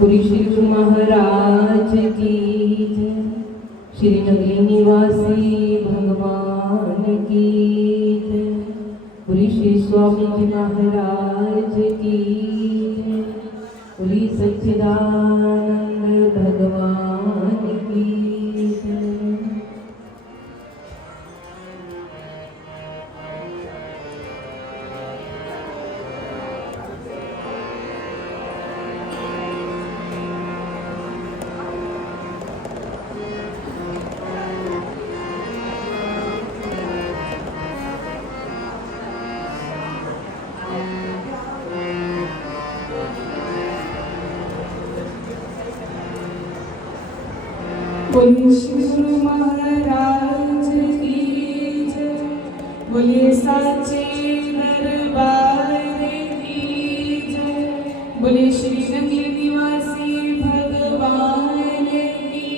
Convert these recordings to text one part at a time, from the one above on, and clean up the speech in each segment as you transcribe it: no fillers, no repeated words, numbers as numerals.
पुरी श्री गुरु महाराज की जय। श्री नगरी निवासी भगवान की जय। पुरी श्री स्वामी जी महाराज की जय। पुरी सच्चिदानंद भगवान की जय। बोलिए श्री गुरु महाराज की जय। बोलिए साचे दरबार की जय। बोलिए श्री नगरी निवासी भगवान की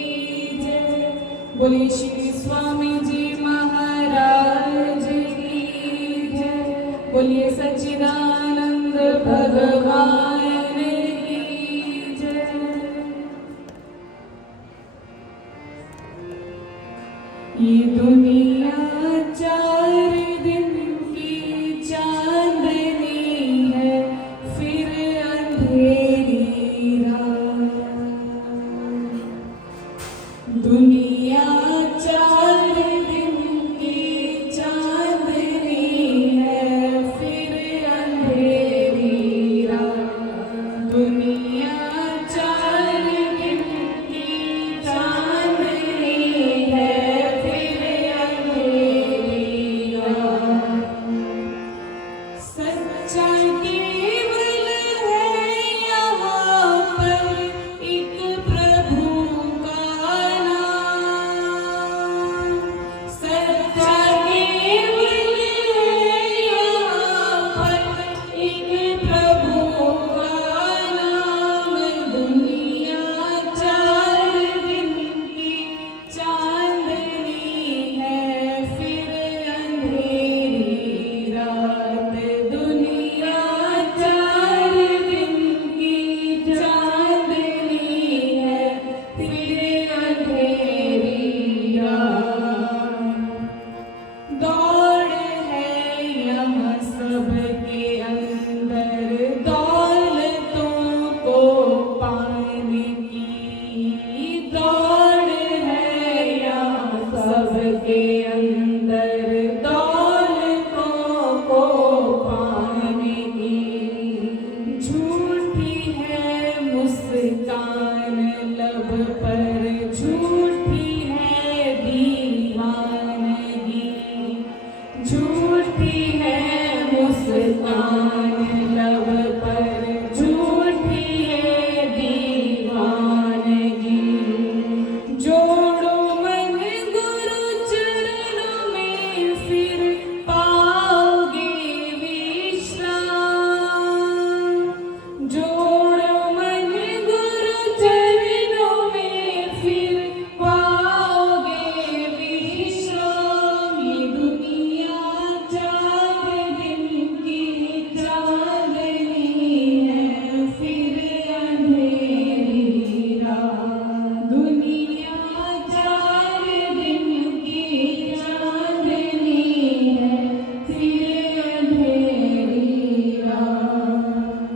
जय। बोलिए श्री स्वामी जी महाराज की जय। बोलिए सच्चिदानंद भगवान की जय। ये दुनिया 4 दिन की चांदनी है, फिर अंधेरी रात। दुनिया 4 दिन की चांदनी है, फिर अंधेरी रात। दुनिया 4 दिन की चांदनी है, फिर अंधेरी रात। सच्चा केवल है यहाँ पर एक प्रभु का नाम। सच्चा केवल है यहाँ पर एक प्रभु का नाम। दुनिया 4 दिन की चांदनी है, फिर अंधेरी रात। दुनिया 4 दिन की चांदनी है, फिर अंधेरी रात। दौड़ है यहाँ सबके अंदर दौलतों को पाने की। दौड़ है यहाँ सबके अंदर दौलतों को पाने की। झूठी है मुस्कान लब पर, झूठी है दीवानगी। झूठी है मुस्कान लब पर, झूठी है दीवानगी। जोड़ो मन गुरु चरणों में, फिर पाओगे विश्राम। जोड़ो मन गुरु चरणों में, फिर पाओगे विश्राम। ये दुनिया 4 दिन की चांदनी है, फिर अंधेरी रात। दुनिया 4 दिन की चांदनी है, फिर अंधेरी रात।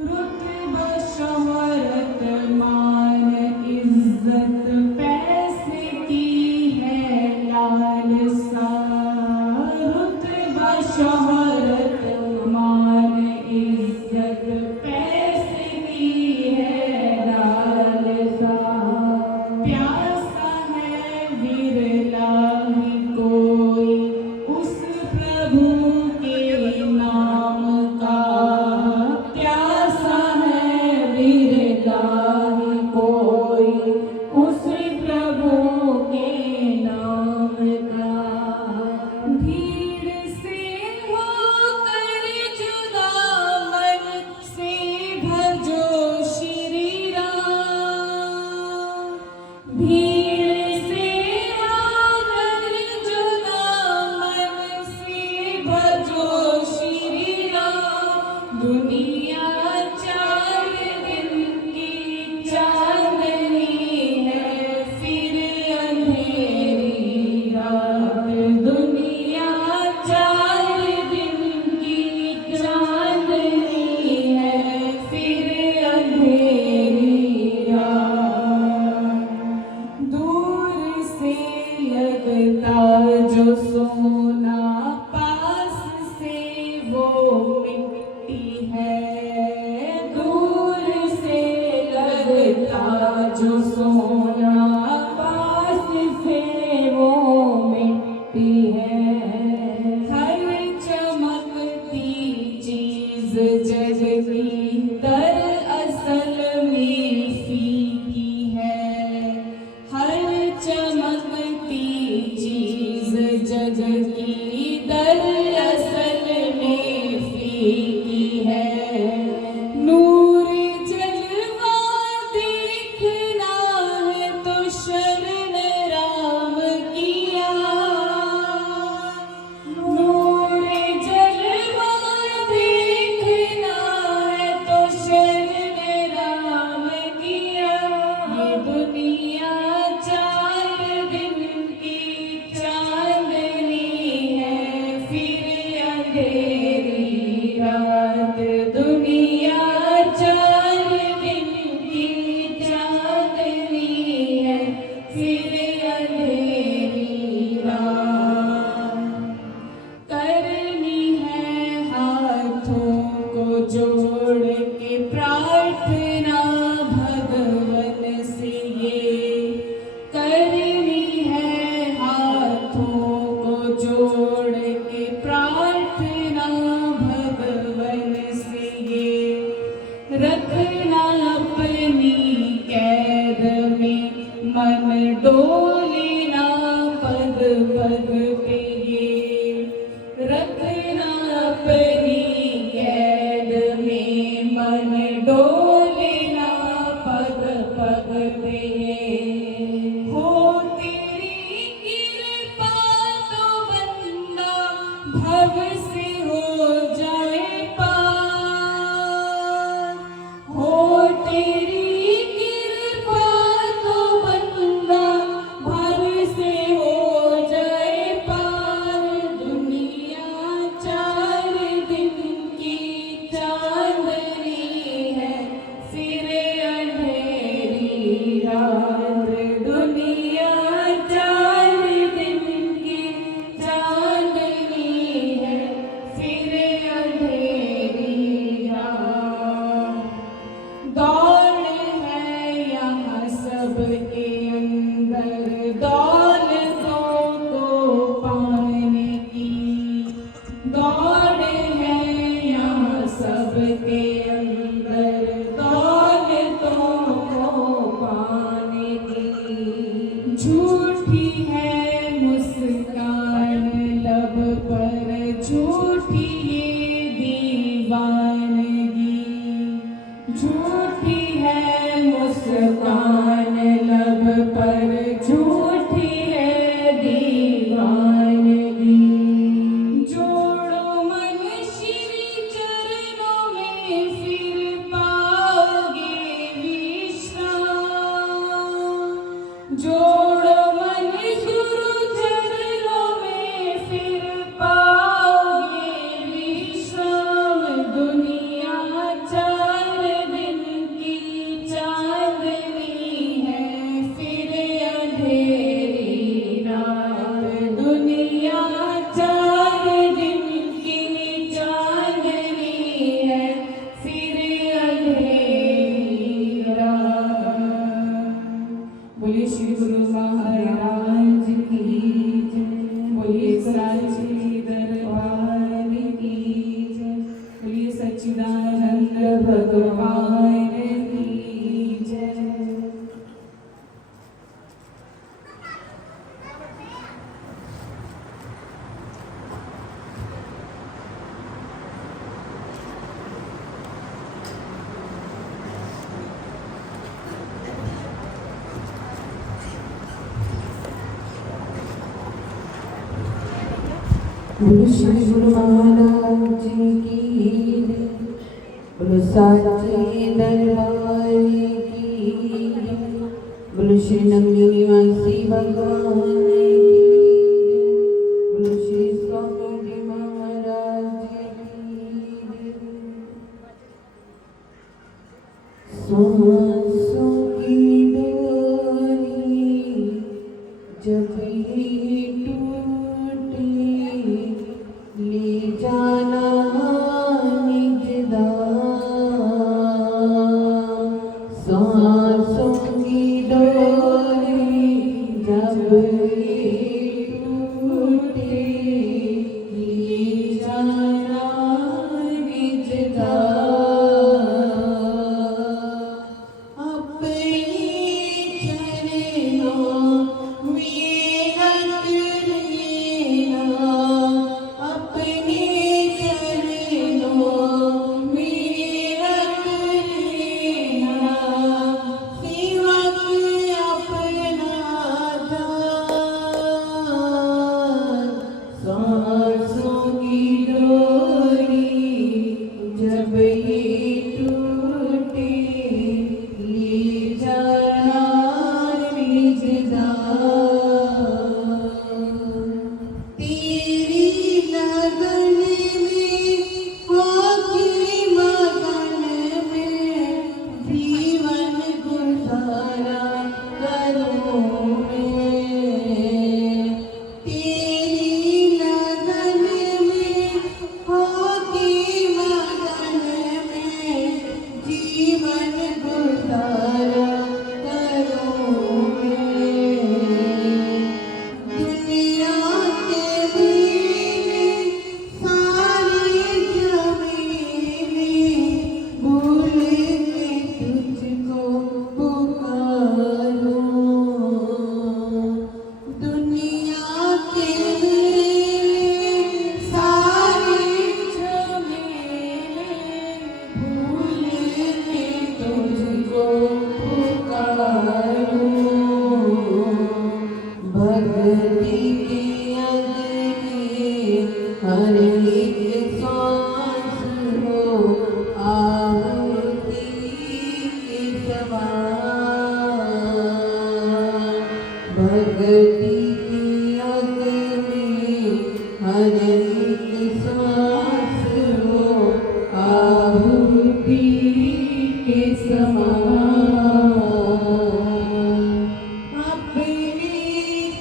रुतबा शोहरत मान इज्जत पैसे की है लालसा। रुतबा शोहरत मान इज्जत पैसे की है लालसा। प्यासा है विरला ही कोई उस प्रभु के नाम का। प्यासा है विरला ही कोई उस प्रभु के नाम का। भीड़ से होकर जुदा मन से भजो श्री राम। भीड़ से होकर जुदा मन से भजो श्री राम। दुनिया 4 दिन की चांदनी है, फिर अंधेरी रात। दुनिया 4 दिन की चांदनी है, फिर अंधेरी रात। दूर से लगता जो सोना, पास से वो मिट्टी है। दूर से लगता जो सोना, पास से वो मिट्टी है। हर चमकती चीज जग की दरअसल में फीकी है। पग पे ये रखना अपनी कैद में, मन डोलेना पग पग पे ये। हो तेरी कृपा तो बंदा भव से हो जाए पार। हो तेरी कृपा तो बंदा भव से हो जाए पार। दुनिया 4 दिन की चांदनी है, फिर अंधेरी रात। दुनिया 4 दिन की चांदनी है, फिर अंधेरी रात। दौड़ है यहाँ सबके अंदर, दौलतों को पाने की। दौड़ है यहाँ सबके अंदर, दौलतों को पाने की। झूठी है मुस्कान लब पर, झूठी ये दीवानगी। झूठी है मुस्कान लब पर, झूठी है दीवानगी। जोड़ो मन श्री चरणों में, फिर पाओगे विश्राम। जोड़ो मन गुरु चरणों में, फिर पाओगे विश्राम। दुनिया 4 दिन की चांदनी है, फिर अंधेरी रात। दुनिया 4 दिन की चांदनी है, फिर अंधेरी रात। बोलिए श्री गुरु महाराज की जय। बोलिए साची दरबार की जय। बोलिए सच्चिदानंद भगवान की जय। बोलो श्री गुरु महाराज की जय। बोलो साचे दरबार की जय। बोलो श्री नंदी निवासी भगवान की जय। बोलो श्री स्वामी जी महाराज की जय। सांसों की डोरी जब ही टूटे, ले जाना निज दाम। सांसों की डोरी जब हर एक सांस हो आहुति के समान। अपने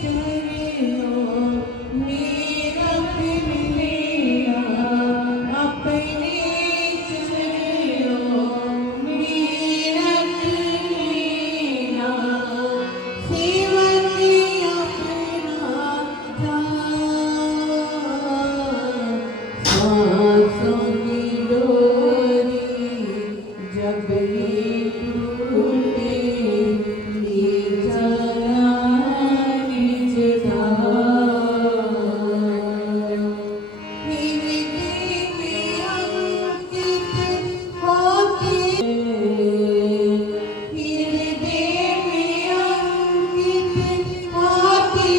चरणों में रख लेना, अपने चरणों में रख लेना, सेवक अपना सांसों की डोरी जब ये टूटे, ले जाना निज धाम। हृदय में अंकित होके, हृदय में अंकित होके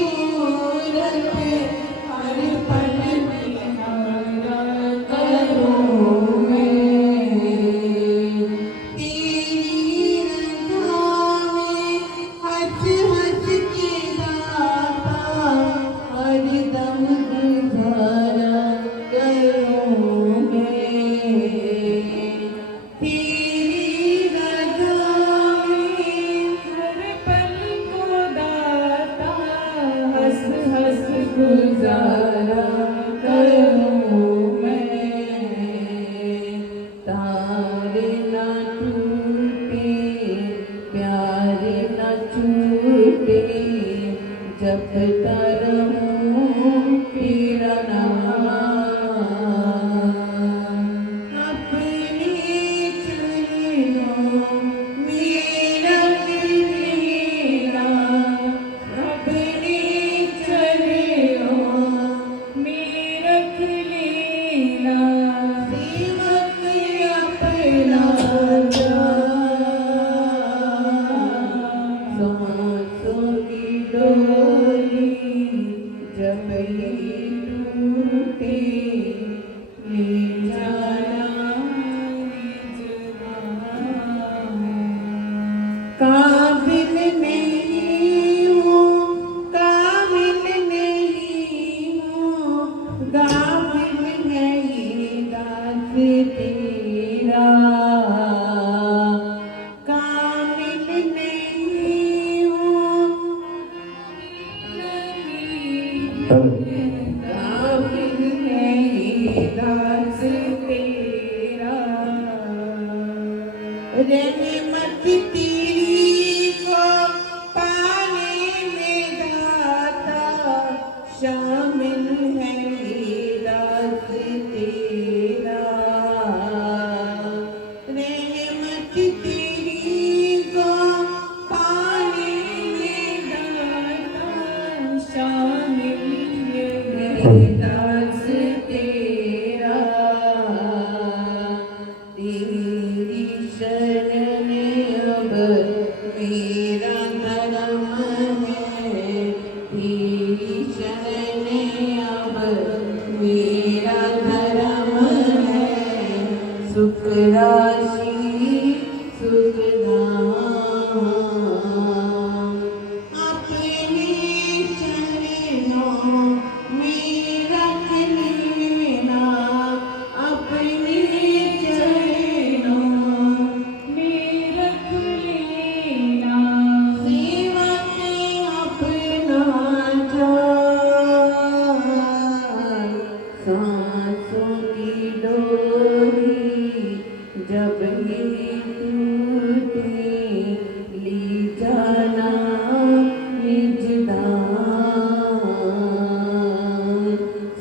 मूरत हर पल निहारा करूं मैं। तेरी रज़ा में हंस हंस के गाता हरदम गुजारा करूं मैं। तेरी रज़ा में हर पल को दाता हंस हंस गुजारा करूं मैं। तारे न टूटे, प्यारे न छूटे, जपता रहूं तेरा नाम। अपने चरणों में रख लेना, अपने चरणों में रख लेना, सेवक अपना सांसों की डोरी जब ये टूटे, ले जाना निज धाम। काबिल नहीं हूँ, काबिल नहीं हूँ, गाबिल है ये दास तेरा। काबिल नहीं हूँ, काबिल है ये दास तेरा। रहमत तेरी को पाने में दाता शामिल है ये दास तेरा। रहमत तेरी को पाने में दाता शामिल है ये दास तेरा। तेरी शरण अब मेरा धर्म है, तेरी शरण अब मेरा धर्म है। सुख राशि सुख धाम, अपने चरणों में रख लेना, अपने चरणों में रख लेना, सेवक अपना जान। सांसों की डोरी जब ये टूटे, ले जाना निज धाम।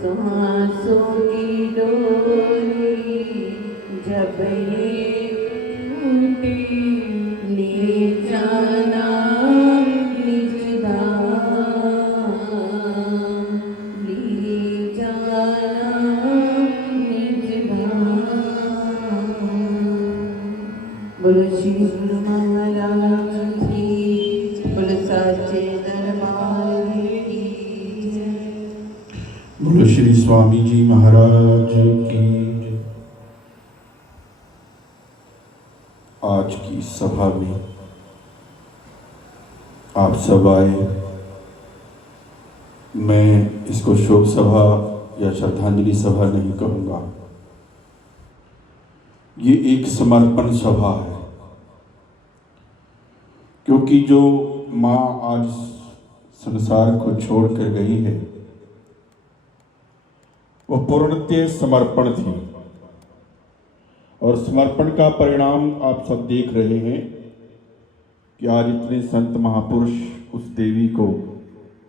सांसों की डोरी जब ये टूटे, ले जाना निज धाम, ले जाना निज धाम। बोलो श्री गुरु महाराज की, बोलो साचे दरबार की जय। बोलो श्री स्वामी जी महाराज की जय। आज की सभा में आप सब आए, मैं इसको शोक सभा या श्रद्धांजलि सभा नहीं कहूँगा, ये एक समर्पण सभा है। क्योंकि जो माँ आज संसार को छोड़कर गई है वो पूर्णतः समर्पण थी, और समर्पण का परिणाम आप सब देख रहे हैं कि आज इतने संत महापुरुष उस देवी को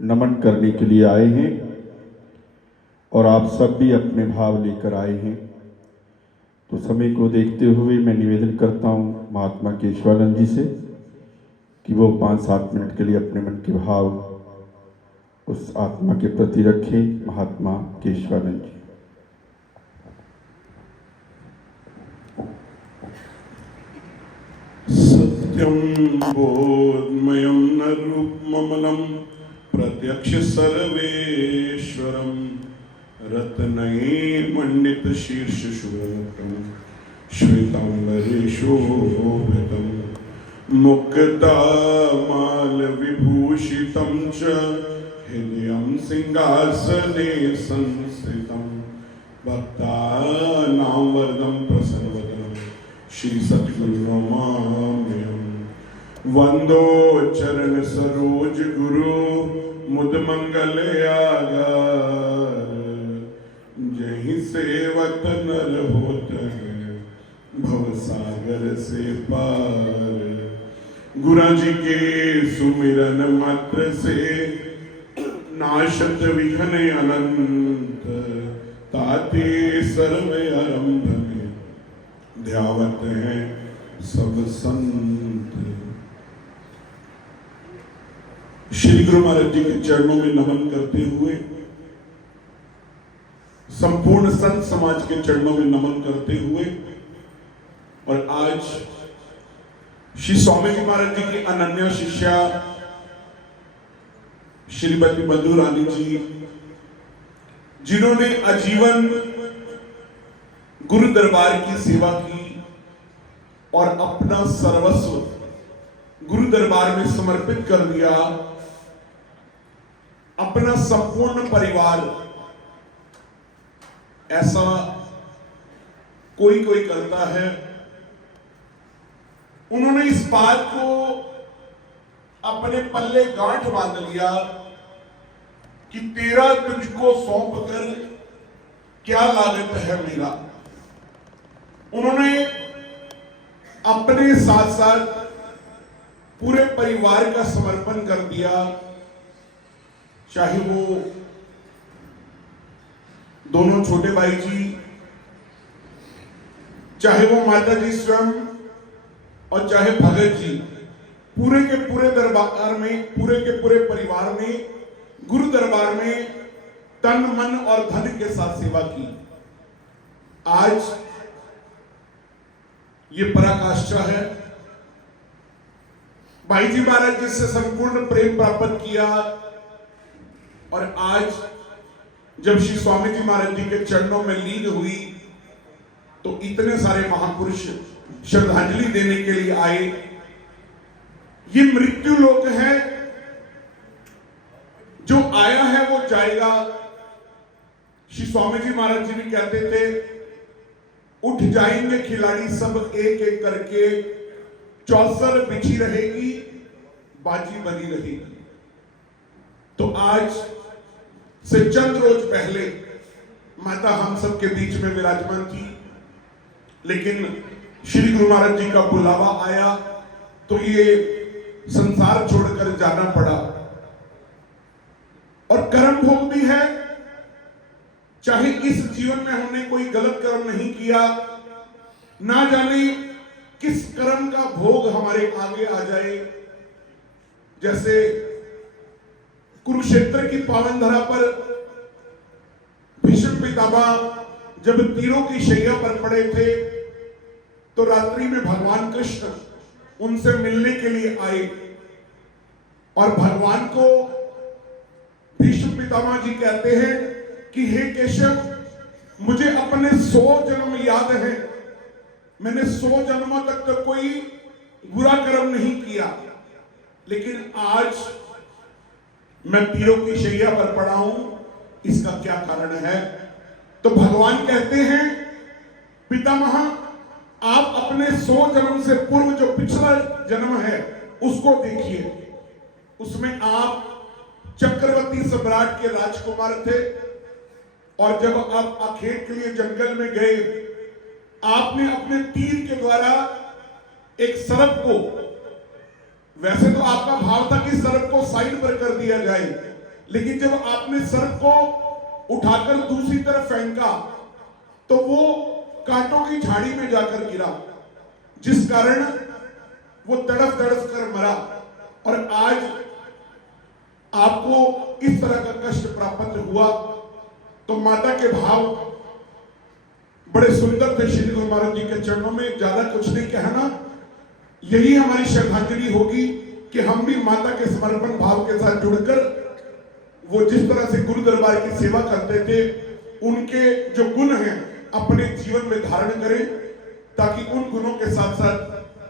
नमन करने के लिए आए हैं और आप सब भी अपने भाव लेकर आए हैं। तो समय को देखते हुए मैं निवेदन करता हूँ महात्मा केशवानंद जी से कि वो 5-7 मिनट के लिए अपने मन के भाव उस आत्मा के प्रति रखें। महात्मा केशवानंद जी। सत्यं बोधमयं न रूपममलं प्रत्यक्ष सर्वेश्वरं रत्नैर्मण्डित शीर्षशुभ्रं श्वेतांबरे शोभितं मुक्तामालविभूषितं च हृदयं सिंहासने संस्थितं भक्तानां वरदं प्रसन्नवदनं श्री सद्गुरु नमाम्यहम्। वंदो चरण सरोज गुरु मुद मंगल आगार, जहि सेवत नर होत है भव सागर से पार। गुरु जी के सुमिरन मात्र से नाशत विघ्न अनंत, ताते सर्व आरंभ में ध्यावत हैं सब संत। श्री गुरु महाराज जी के चरणों में नमन करते हुए, संपूर्ण संत समाज के चरणों में नमन करते हुए, और आज श्री स्वामी जी महाराज जी की अनन्या शिष्या श्रीमती मधु रानी जी, जिन्होंने आजीवन गुरु दरबार की सेवा की और अपना सर्वस्व गुरु दरबार में समर्पित कर दिया, अपना संपूर्ण परिवार, ऐसा कोई कोई करता है। उन्होंने इस बात को अपने पल्ले गांठ बांध लिया कि तेरा तुझको सौंप कर क्या लागत है मेरा। उन्होंने अपने साथ साथ पूरे परिवार का समर्पण कर दिया, चाहे वो दोनों छोटे भाई जी, चाहे वो माता जी स्वयं, और चाहे भगत जी, पूरे के पूरे दरबार में, पूरे के पूरे परिवार में, गुरु दरबार में तन मन और धन के साथ सेवा की। आज ये पराकाष्ठा है। भाई जी महाराज जी से संपूर्ण प्रेम प्राप्त किया, और आज जब श्री स्वामी जी महाराज जी के चरणों में लीन हुई तो इतने सारे महापुरुष श्रद्धांजलि देने के लिए आए। ये मृत्यु लोक है, जो आया है वो जाएगा। श्री स्वामी जी महाराज जी भी कहते थे, उठ जाएंगे खिलाड़ी सब एक एक करके, चौसर बिछी रहेगी, बाजी बनी रहेगी। तो आज से चंद रोज पहले माता हम सब के बीच में विराजमान थी, लेकिन श्री गुरु महाराज जी का बुलावा आया तो ये संसार छोड़कर जाना पड़ा। और कर्म भोग भी है, चाहे इस जीवन में हमने कोई गलत कर्म नहीं किया, ना जाने किस कर्म का भोग हमारे आगे आ जाए। जैसे कुरुक्षेत्र की पावन धरा पर भीष्म पितामह जब तीरों की शैया पर पड़े थे तो रात्रि में भगवान कृष्ण उनसे मिलने के लिए आए, और भगवान को भीष्म पितामह जी कहते हैं कि हे केशव, मुझे अपने 100 जन्म याद है, मैंने 100 जन्मों तक तो कोई बुरा कर्म नहीं किया, लेकिन आज मैं तीरों की शैया पर पड़ा हूं, इसका क्या कारण है? तो भगवान कहते हैं, पितामह आप अपने 100 जन्म से पूर्व जो पिछला जन्म है उसको देखिए। उसमें आप चक्रवर्ती सम्राट के राजकुमार थे और जब आप आखेट के लिए जंगल में गए, आपने अपने तीर के द्वारा एक सर्प को, वैसे तो आपका भाव था कि सर्प को साइड पर कर दिया जाए, लेकिन जब आपने सर्प को उठाकर दूसरी तरफ फेंका तो वो कांटों की झाड़ी में जाकर गिरा, जिस कारण वो तड़फ तड़फ कर मरा। और आज आपको इस तरह का कष्ट प्राप्त हुआ। तो माता के भाव बड़े सुंदर थे श्री गुरु महाराज जी के चरणों में। ज्यादा कुछ नहीं कहना, यही हमारी श्रद्धांजलि होगी कि हम भी माता के समर्पण भाव के साथ जुड़कर वो जिस तरह से गुरु दरबार की सेवा करते थे, उनके जो गुण हैं अपने जीवन में धारण करें, ताकि उन गुणों के साथ साथ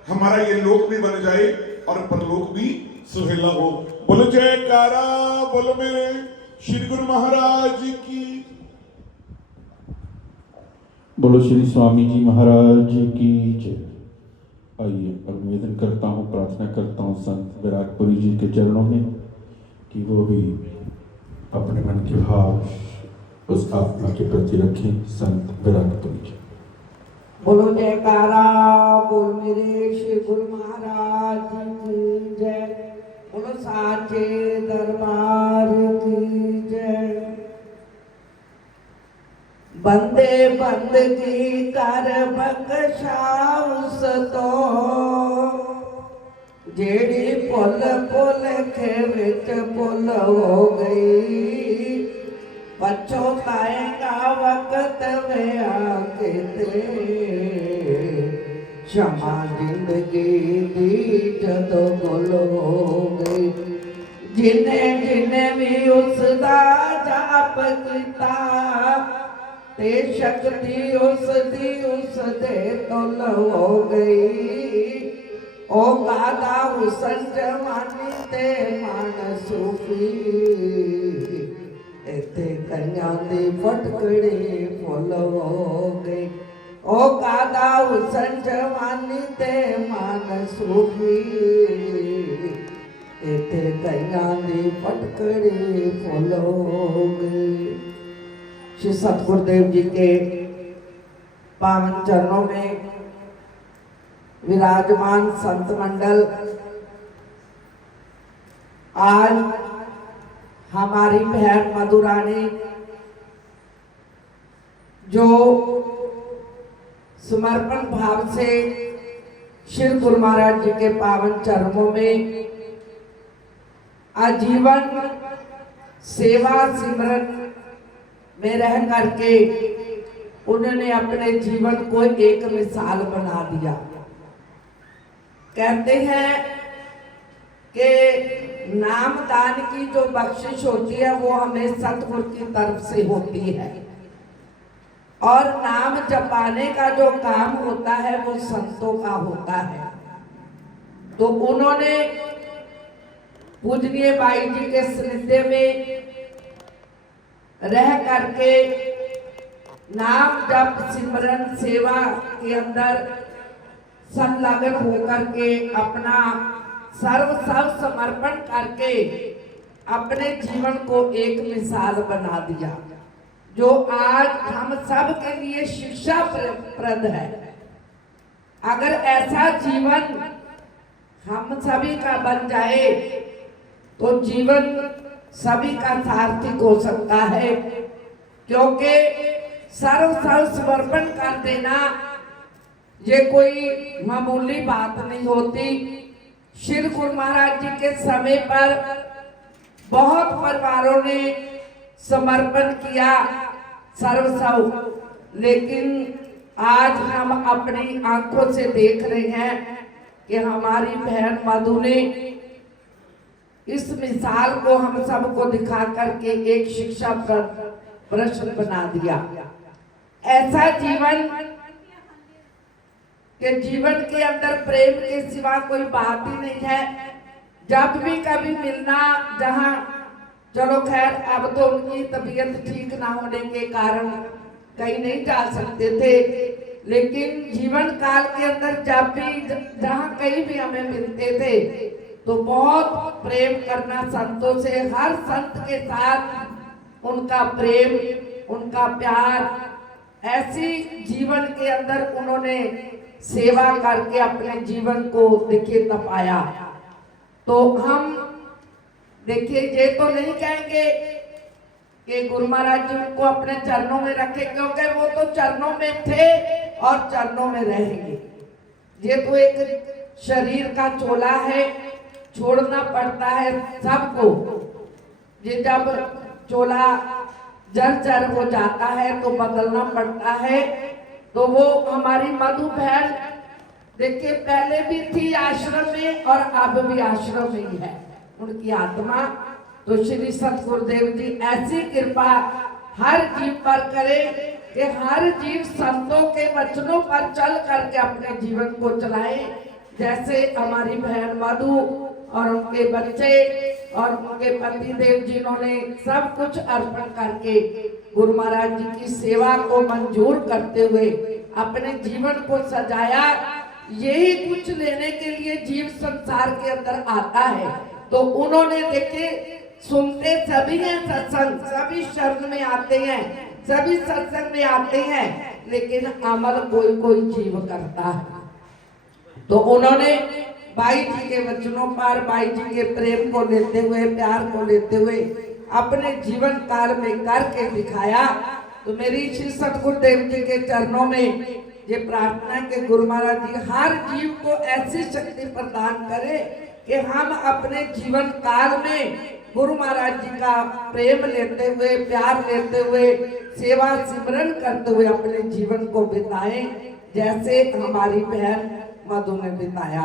हमारा ये लोक भी बन जाए और परलोक भी सुहेला हो। बोलो जयकारा, बोलो मेरे श्री गुरु महाराज की। बोलो श्री स्वामी जी महाराज की जय। आइए अब निवेदन करता हूँ, प्रार्थना करता हूँ संत विराटपुरी जी के चरणों में कि वो भी अपने मन के भाव उस आत्मा के प्रति रखें। संत विराटपुरी जी। बोलो जयकारा, बोल मेरे श्री गुरु महाराज की जय। बोलो साचे दरबार की जय। बंदे बंदगी कर बख्शाउस तो, जेड़ी पुल पुल के विच पुल हो गई। पछताएगा वक्त में आके ते, क्षमा जिंदगी दी जदों गुल हो गई। जिन्हें जिन्हें भी उसदा जाप किता, ते शक्ति उसदी उसदे तुल हो गई। ओ गादा हुसन जवानी ते मान सूफी, इथे कन्या दी फटकड़ी फुल हो गई। ओ गादा हुसन जवानी ते मान सूफी, इथे कन्या दी फटकड़ी फुल हो गई। श्री सतगुरुदेव जी के पावन चरणों में विराजमान संत मंडल, आज हमारी बहन मधुरानी जो समर्पण भाव से श्री गुरु महाराज जी के पावन चरणों में आजीवन सेवा सिमरन में रह करके उन्होंने अपने जीवन को एक मिसाल बना दिया। कहते हैं कि नामदान की जो बख्शिश होती है वो हमें सतगुरु की तरफ से होती है, और नाम जपाने का जो काम होता है वो संतों का होता है। तो उन्होंने पूजनीय बाई जी के सानिध्य में रह करके नाम जप सिमरन सेवा के अंदर संलग्न होकर के अपना सर्व समर्पण करके अपने जीवन को एक मिसाल बना दिया, जो आज हम सब के लिए शिक्षा प्रद है। अगर ऐसा जीवन हम सभी का बन जाए तो जीवन सभी का सार्थक हो सकता है, क्योंकि सर्व समर्पण कर देना ये कोई मामूली बात नहीं होती। श्री गुरु महाराज जी के समय पर बहुत परिवारों ने समर्पण किया सर्वस्व, लेकिन आज हम अपनी आंखों से देख रहे हैं कि हमारी बहन मधु ने इस मिसाल को हम सबको दिखा करके एक शिक्षा प्रश्न बना दिया। ऐसा जीवन के जीवन के अंदर प्रेम के सिवा कोई बात ही नहीं है। जब भी कभी मिलना, जहाँ चलो खैर, अब तो उनकी तबीयत ठीक ना होने के कारण कहीं नहीं जा सकते थे, लेकिन जीवन काल के अंदर जब भी जहाँ कहीं भी हमें मिलते थे तो बहुत प्रेम करना संतों से, हर संत के साथ उनका प्रेम, उनका प्यार, ऐसी जीवन के अंदर उन्होंने सेवा करके अपने जीवन को देखिए तपाया। तो हम देखिए ये तो नहीं कहेंगे कि गुरु महाराज जी उनको अपने चरणों में रखे, क्योंकि वो तो चरणों में थे और चरणों में रहेंगे। ये तो एक शरीर का चोला है, छोड़ना पड़ता है सबको। ये जब चोला जर्जर हो जाता है तो बदलना पड़ता है। तो वो हमारी मधु बहन देखिए पहले भी थी आश्रम में और अब भी आश्रम में ही है, उनकी आत्मा। तो श्री सतगुरुदेव जी ऐसी कृपा हर जीव पर करे कि हर जीव संतों के वचनों पर चल करके अपने जीवन को चलाए। जैसे हमारी बहन मधु और उनके बच्चे और उनके पति देव जिन्होंने सब कुछ अर्पण करके गुरु महाराज जी की सेवा को मंजूर करते हुए अपने जीवन को सजाया। यही कुछ लेने के लिए जीव संसार के अंदर आता है। तो उन्होंने देखे, सुनते सभी हैं सत्संग, सभी शरण में आते हैं, सभी सत्संग में आते हैं, लेकिन अमल कोई कोई जीव करता है। तो उन्होंने भाई जी के वचनों पर, भाई जी के प्रेम को लेते हुए, प्यार को लेते हुए अपने जीवन काल में करके दिखाया। तो मेरी श्री सतगुरुदेव जी के चरणों में ये प्रार्थना के गुरु महाराज जी हर जीव को ऐसी शक्ति प्रदान करे कि हम अपने जीवन काल में गुरु महाराज जी का प्रेम लेते हुए, प्यार लेते हुए, सेवा सिमरन करते हुए अपने जीवन को बिताएं, जैसे हमारी बहन मधु ने बिताया।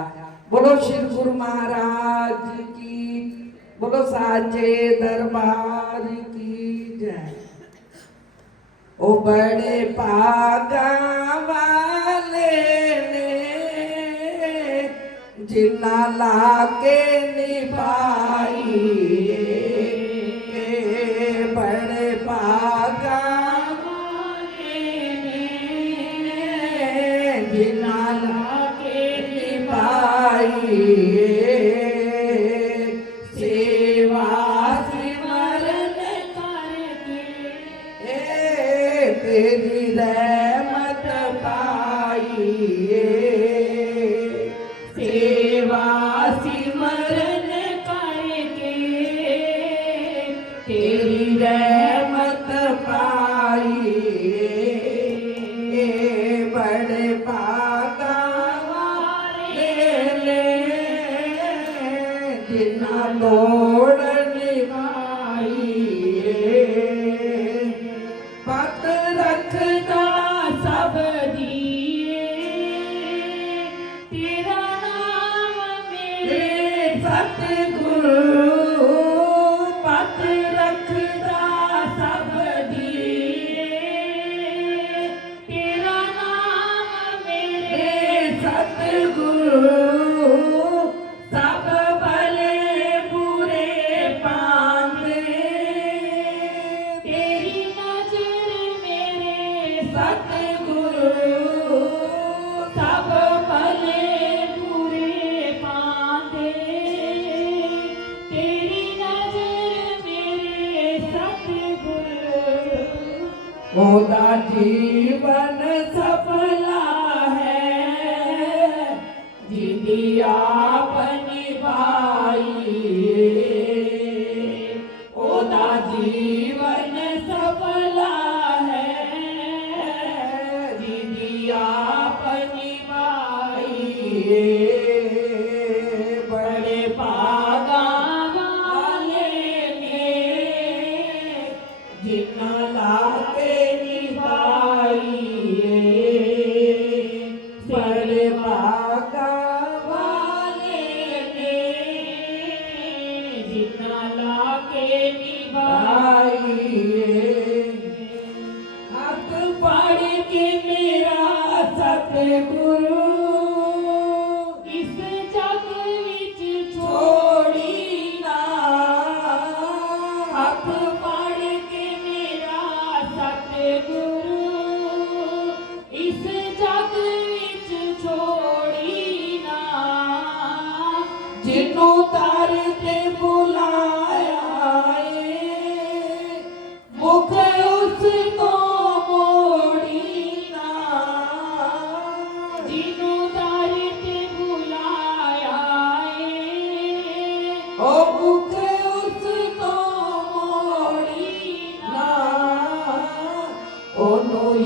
बोलो श्री गुरु महाराज की, बोलो साचे दरबार की जय। ओ बड़े पागा वाले ने जिन्ना लाके निभाई, बड़े पागा वाले ने जिन्ना लाके निभाई, सेवा सिमरन करके तेरी रहमत पाई, सेवा सिमरन करके तेरी रहमत पाई, बड़े पागा वाले जिन्ना लोड़ निभाई, पत रखना सब दिए, तेरा नाम मेरे सतगुरु, पत रखना सब दिए, तेरा नाम मेरे सतगुरु, सब भले बुरे पांदे, तेरी नजर मेरे सतगुरु, सब भले बुरे पांदे, तेरी नजर मेरे सतगुरु। ओदा जीवन सफला है जिंदी आप निभाई, ओदा जीवन सफला है जिंदी आप निभाई, बड़े पागा वाले ने जिन्ना लाके निभाई, बड़े पागा वाले ने जिन्ना लाके निभाई, हाथ पड़ के मेरा सतगुरु इस जग विच छोड़ी ना,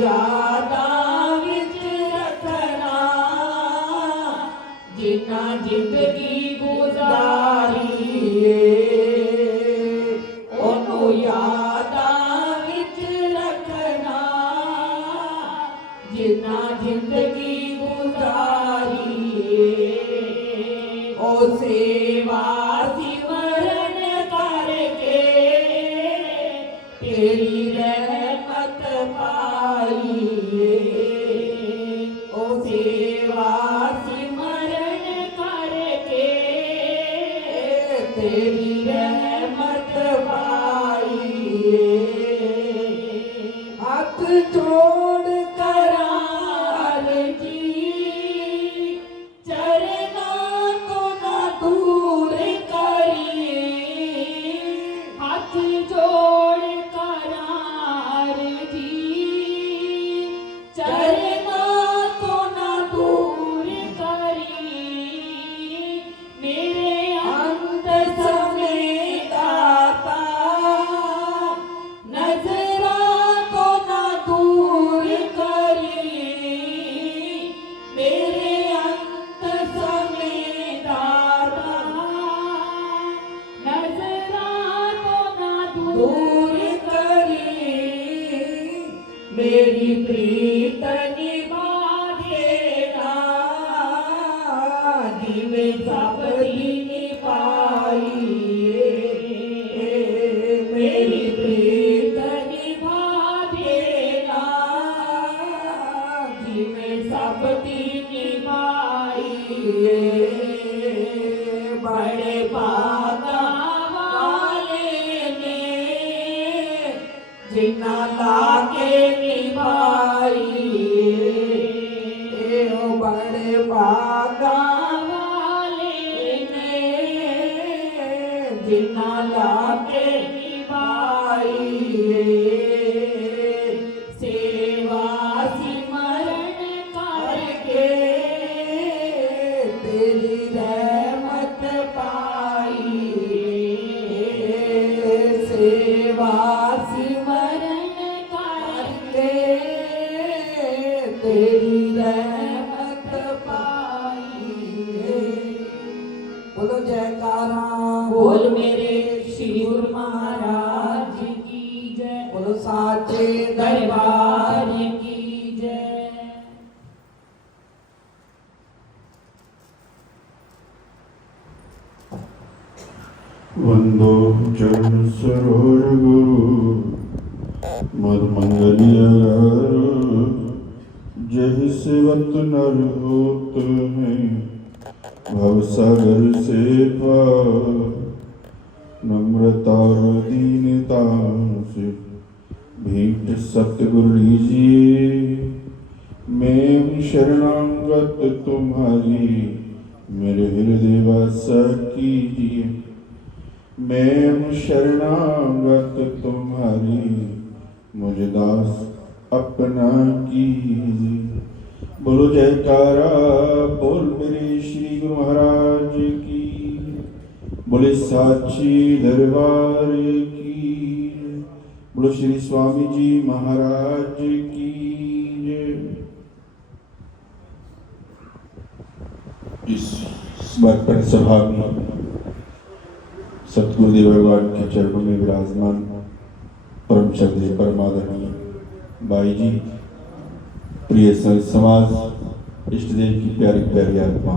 यादां विच रखना जिन्ना जिंदगी गुजारी ओनू यादां विच रखना जिन्ना जिंदगी गुजारी ओ सेवा सिमरन करके तेरी रहमत पाई ओ सेवा सिमरन करके तेरी रहमत पाई हाथ जोड़ करार जी चरना को ना दूर करिए हाथ जोड़ करार जी चरना को ना दूर करी मेरे अंत समय दाता नजरा को ना दूर करी मेरे अंत समय दाता नजरा को ना दूर करी मेरी प्रीत निभा देना जिवे सब निभाई मेरी प्रीत निभा देना जिवे सब निभाई बड़े भागा वाले ने जिन्ना लाके निभाई ओ बड़े भागा वाले ने जिन्ना लाके निभाई सेवा सिमरन करके तेरी रहमत पाई सेवा सिमरन करके तेरी रहमत पाई बोलो जयकारा बोल मेरे श्री गुरु महाराज की जय बोलो साचे दरबार की जय वंदो चरण सरोवर गुरु मदमंगलिया जय सेवत नर होत हैं भवसागर से पार नम्रता और दीनता से भेंट सतगुरु लीजिए मैं शरणागत तुम्हारी मेरे हृदय वास कीजिए मैं शरणागत तुम्हारी मुझे दास अपना कीजिए बोलो जयकारा बोल मेरे श्री गुरु महाराज की बोले साची दरबार की बोलो श्री स्वामी जी महाराज की इस समर्पण सभा में सतगुरुदेव भगवान के चरणों में विराजमान परम श्रद्धेय परमादरणीय बाई जी प्रिय संत समाज इष्ट देव की प्यारी प्यारी आत्मा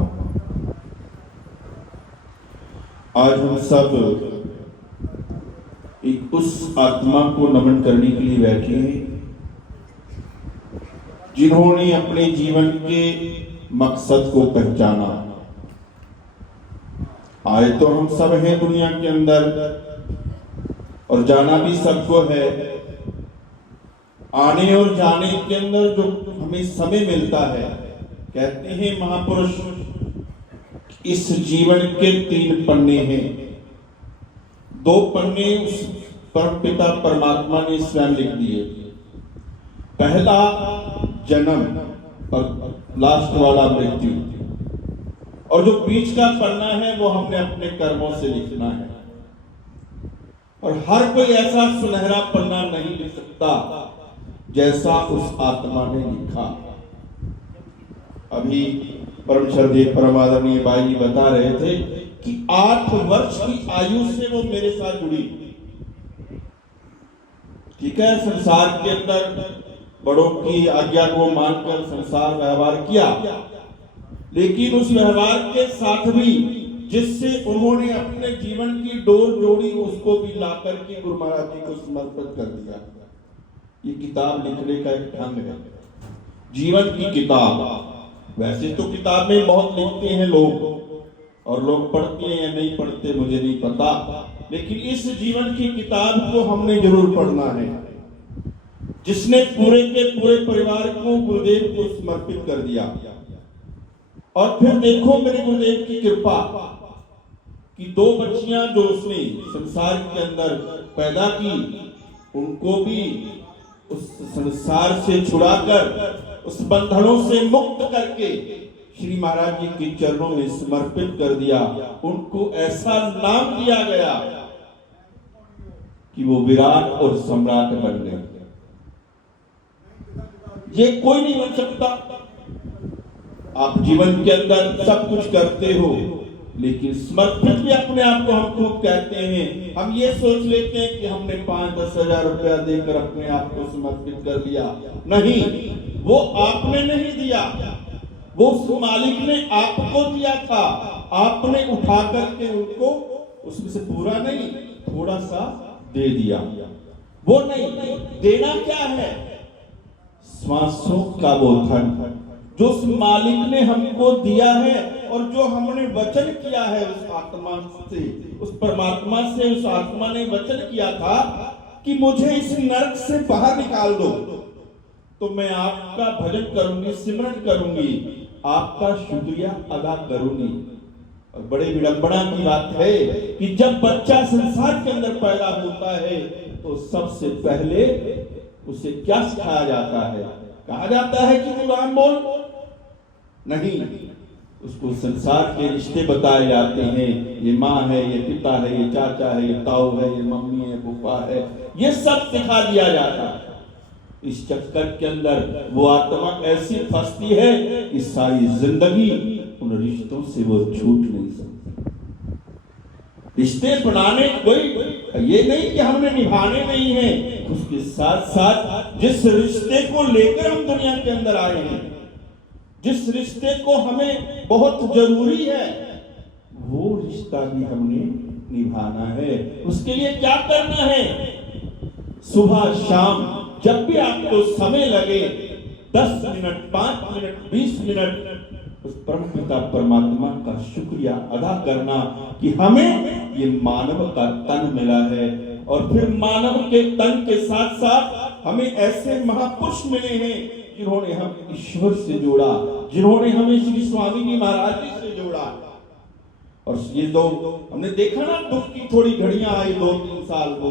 आज हम सब एक उस आत्मा को नमन करने के लिए बैठे हैं जिन्होंने अपने जीवन के मकसद को पहचाना। आए तो हम सब हैं दुनिया के अंदर और जाना भी सबको है। आने और जाने के अंदर जो हमें समय मिलता है, कहते हैं महापुरुष इस जीवन के 3 पन्ने हैं। 2 पन्ने उस परम पिता परमात्मा ने स्वयं लिख दिए। पहला जन्म और लास्ट वाला मृत्यु, और जो बीच का पन्ना है वो हमने अपने कर्मों से लिखना है। और हर कोई ऐसा सुनहरा पन्ना नहीं लिख सकता जैसा उस आत्मा ने लिखा। अभी परम श्रद्धेय परम आदरणीय भाई जी बता रहे थे कि 8 वर्ष की आयु से वो मेरे साथ जुड़ी। ठीक है, संसार के अंदर बड़ों की आज्ञा को मानकर संसार व्यवहार किया, लेकिन उस व्यवहार के साथ भी जिससे उन्होंने अपने जीवन की डोर जोड़ी, उसको भी ला करके गुरु महाराज जी को समर्पित कर दिया। ये किताब लिखने का एक ढंग है, जीवन की किताब। वैसे तो किताब में बहुत लिखते हैं लोग, और लोग पढ़ते हैं या नहीं पढ़ते मुझे नहीं पता, लेकिन इस जीवन की किताब को हमने जरूर पढ़ना है, जिसने पूरे के पूरे परिवार को गुरुदेव को समर्पित कर दिया। और फिर देखो मेरे गुरुदेव की कृपा कि 2 बच्चियां जो उसने संसार के अंदर पैदा की, उनको भी उस संसार से छुड़ाकर, उस बंधनों से मुक्त करके श्री महाराज जी के चरणों में समर्पित कर दिया। उनको ऐसा नाम दिया गया कि वो विराट और सम्राट बन गए। ये कोई नहीं बन सकता। आप जीवन के अंदर सब कुछ करते हो, लेकिन समर्पित भी अपने आप को हम खूब कहते हैं। हम ये सोच लेते हैं कि हमने 5-10 हजार रुपया देकर अपने आप को समर्पित कर दिया। नहीं, वो आपने नहीं दिया, वो उस मालिक ने आपको दिया था। आपने उठा करके उनको उसमें से पूरा नहीं, थोड़ा सा दे दिया। वो नहीं, देना क्या है? श्वासों का वो धन जो उस मालिक ने हमको दिया है, और जो हमने वचन किया है उस आत्मा से, उस परमात्मा से, उस आत्मा ने वचन किया था कि मुझे इस नरक से बाहर निकाल दो, तो मैं आपका भजन करूंगी, सिमरन करूंगी, आपका शुक्रिया अदा करूंगी। और बड़े विडंबना की बात है कि जब बच्चा संसार के अंदर पैदा होता है तो सबसे पहले उसे क्या सिखाया जाता है? कहा जाता है कि जुबान बोल नहीं, उसको संसार के रिश्ते बताए जाते हैं। ये माँ है, ये पिता है, ये चाचा है, ये ताऊ है, ये मम्मी है, फूफा है, ये सब सिखा दिया जाता है। इस चक्कर के अंदर वो आत्मा ऐसी फंसती है कि सारी जिंदगी उन रिश्तों से वो छूट नहीं सकती। रिश्ते बनाने कोई ये नहीं कि हमने निभाने नहीं है, उसके साथ साथ जिस रिश्ते को लेकर हम दुनिया के अंदर आए हैं, जिस रिश्ते को हमें बहुत जरूरी है, वो रिश्ता भी हमने निभाना है। उसके लिए क्या करना है? सुबह शाम जब भी आपको समय लगे, 10 मिनट, 5 मिनट, 20 मिनट उस परम पिता परमात्मा का शुक्रिया अदा करना कि हमें ये मानव का तन मिला है। और फिर मानव के तन के साथ साथ हमें ऐसे महापुरुष मिले हैं जिन्होंने हम ईश्वर से जोड़ा, जिन्होंने हमें श्री स्वामी जी महाराज जी से जोड़ा। और ये दो हमने देखा ना, दुख की थोड़ी घड़ियां आई, 2-3 साल वो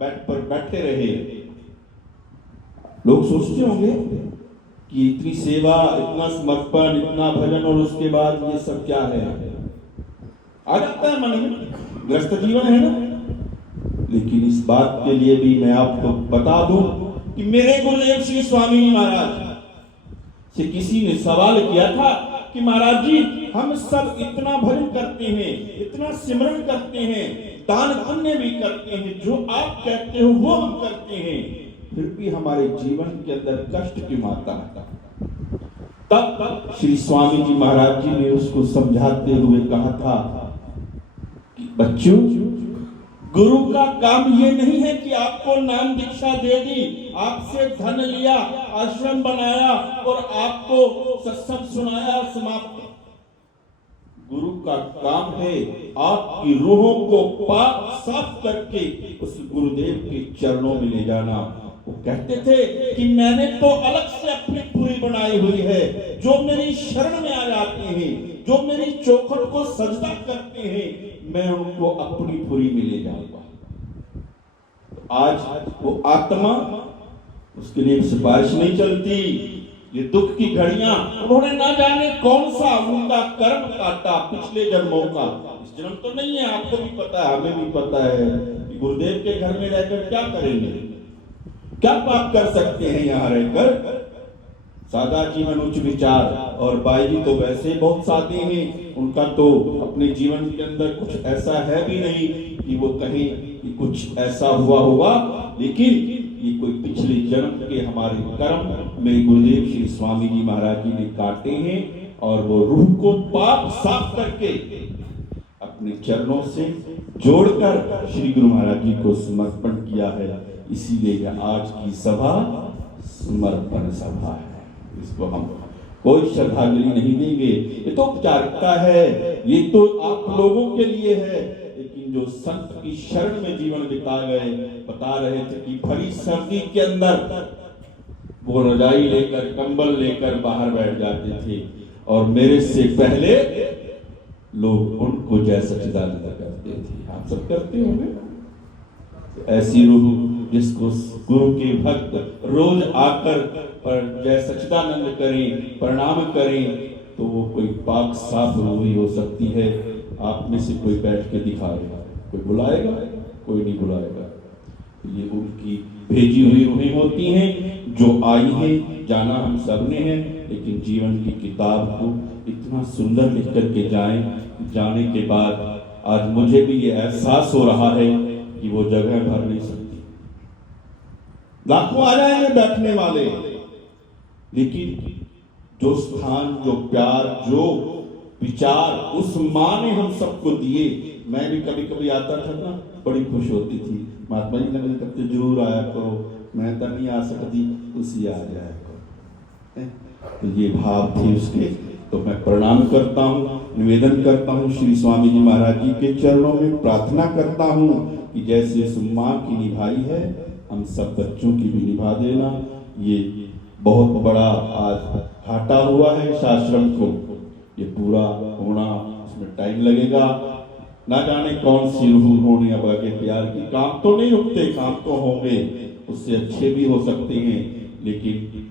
बेड पर बैठे रहे। लोग सोचते होंगे कि इतनी सेवा, इतना समर्पण, इतना भजन, और उसके बाद ये सब क्या है? आ जाता है मन में, ग्रस्त जीवन है ना। लेकिन इस बात के लिए भी मैं आपको बता दूं कि मेरे गुरुदेव श्री स्वामी जी महाराज से किसी ने सवाल किया था कि महाराज जी, हम सब इतना भजन करते हैं, इतना सिमरन करते हैं, दान पुण्य भी करते हैं, जो आप कहते हो वो हम करते हैं, फिर भी हमारे जीवन के अंदर कष्ट क्यों आता है? तब श्री स्वामी जी महाराज जी ने उसको समझाते हुए कहा था कि बच्चों, गुरु का काम ये नहीं है कि आपको नाम दीक्षा दे दी, आपसे धन लिया, आश्रम बनाया और आपको सत्संग सुनाया, समाप्त। गुरु का काम है आपकी रूहों को पाक साफ करके उस गुरुदेव के चरणों में ले जाना। वो कहते थे कि मैंने तो अलग से अपनी पूरी बनाई हुई है, जो मेरी शरण में आ जाते हैं, जो मेरी चौखट को सजदा करते हैं, मैं उनको अपनी पूरी में ले जाऊंगा। तो आज वो आत्मा, उसके लिए सिफारिश नहीं चलती। ये दुख की घड़ियां, उन्होंने ना जाने कौन सा उनका कर्म काटा पिछले जन्मों का। इस जन्म तो नहीं है, आपको भी पता है, हमें भी पता है कि गुरुदेव के घर में रहकर क्या करेंगे। क्या पाप कर सकते हैं यहाँ रहकर? सादा जीवन उच्च विचार, और बाई जी तो वैसे ही बहुत सादे हैं। उनका तो अपने जीवन के अंदर कुछ ऐसा है भी नहीं कि वो कहें कि कुछ ऐसा हुआ होगा, लेकिन ये कोई पिछले जन्म के हमारे कर्म मेरे गुरुदेव श्री स्वामी जी महाराज जी ने काटे हैं, और वो रूह को पाप साफ करके अपने चरणों से जोड़कर श्री गुरु महाराज जी को समर्पण किया है। इसीलिए आज की सभा समर्पण सभा है। इसको हम कोई श्रद्धांजलि नहीं देंगे, ये तो औपचारिकता है, ये तो आप लोगों के लिए है। लेकिन जो संत की शरण में जीवन बिता गए, बता रहे थे कि भरी सर्दी के अंदर वो रजाई लेकर कंबल लेकर बाहर बैठ जाते थे, और मेरे से पहले लोग उनको जय सच्चिदानंद करते थे। आप सब करते होंगे। ऐसी रूह जिसको गुरु के भक्त रोज आकर पर जय सच्चिदानंद करें, प्रणाम करें, तो वो कोई पाक साफ रूह ही हो सकती है। आप में से कोई बैठ के दिखाएगा, कोई बुलाएगा, कोई नहीं बुलाएगा। ये उनकी भेजी हुई रूहें होती हैं जो आई हैं। जाना हम सब ने है, लेकिन जीवन की किताब को इतना सुंदर लिख करके जाने के बाद आज मुझे भी ये एहसास हो रहा है कि वो जगह भर नहीं सकती। लाखों आ जाएंगे बैठने वाले, लेकिन जो स्थान, जो प्यार, जो विचार उस माँ ने हम सबको दिए। मैं भी कभी कभी आता था ना, बड़ी खुश होती थी। महात्मा जी ने मुझे कहते जरूर आया करो, मैं तो नहीं आ सकती, उसी आ जाया करो। तो ये भाव थे उसके। तो मैं प्रणाम करता हूँ, निवेदन करता हूँ श्री स्वामी जी महाराज जी के चरणों में, प्रार्थना करता हूँ कि जैसे उस माँ की निभाई है, हम सब बच्चों की भी निभा देना। ये बहुत बड़ा आज घाटा हुआ है इस आश्रम को, ये पूरा होना इसमें टाइम लगेगा। ना जाने कौन सी रूह होने अब आगे तैयार की। काम तो नहीं रुकते, काम तो होंगे, उससे अच्छे भी हो सकते हैं, लेकिन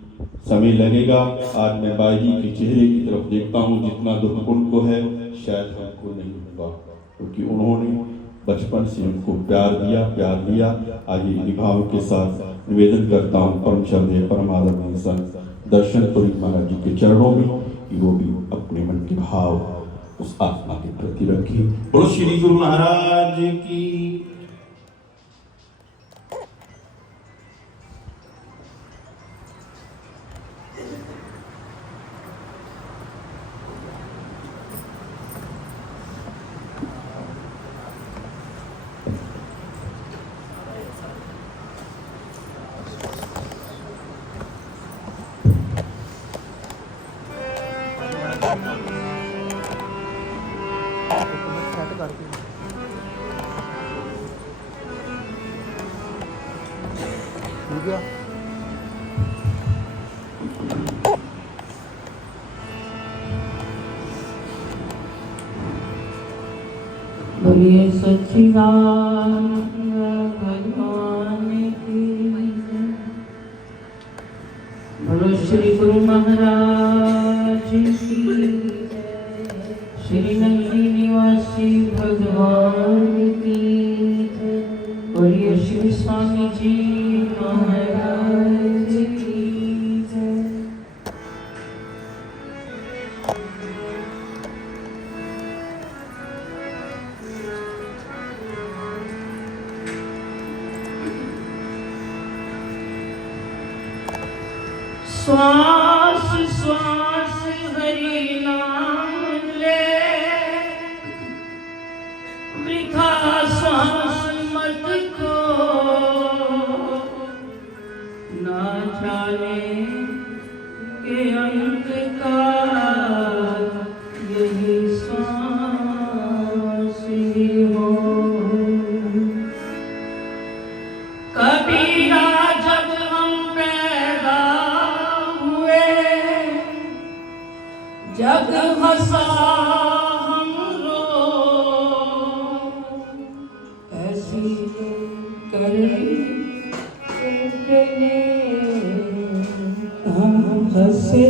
समय लगेगा। आज मैं बाई जी के चेहरे की तरफ देखता हूँ, जितना दुख उनको है शायद हमको नहीं होगा, क्योंकि उन्होंने बचपन से उनको प्यार दिया। आज ये निभाव के साथ निवेदन करता हूँ परम श्रद्धेय परम आदरणीय संत दर्शनपुरी महाराज जी के चरणों में कि वो भी अपने मन के भाव उस आत्मा के प्रति रखी। बोलो श्री गुरु महाराज की। बोलिए सच्चिदानंद भगवान की। बोलो श्री गुरु महाराज की। श्री नंदी निवासी भगवान की। बोलिए श्री स्वामी जी महाराज की। श्वास श्वास हरि नाम ले, वृथा श्वास मत को, ना जाने के अंत का यही श्वास ही हो। कबीरा जब हम पैदा जग हंसा हम रो, ऐसी करनी हम हंसे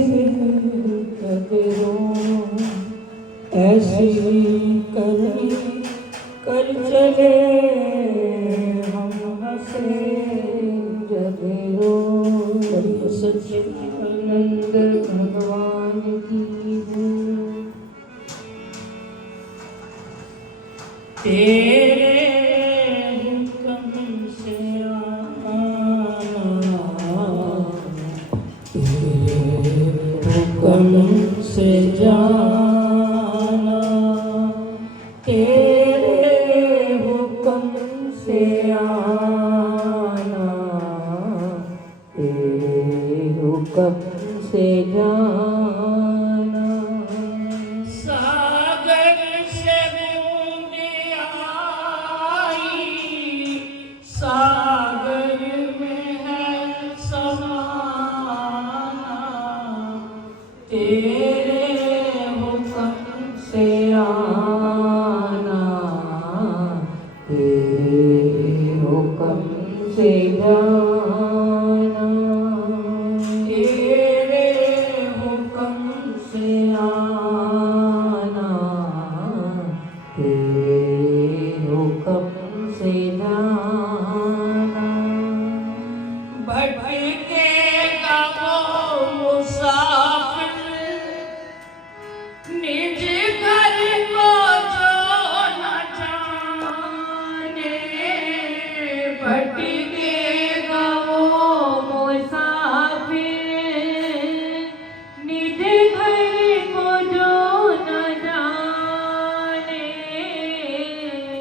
से जाना, तेरे हुक्म से आना, तेरे हुक्म से जाना। सागर से बूंदे आई, सागर में है समाना, तेरे हुक्म से आना, तेरे हुक्म से जाना, तेरे हुक्म से आना, तेरे हुक्म से जाना। भटकेगा वो मुसाफिर निज घर को जो न जाने, भटकेगा वो मुसाफिर निज घर को जो न जाने,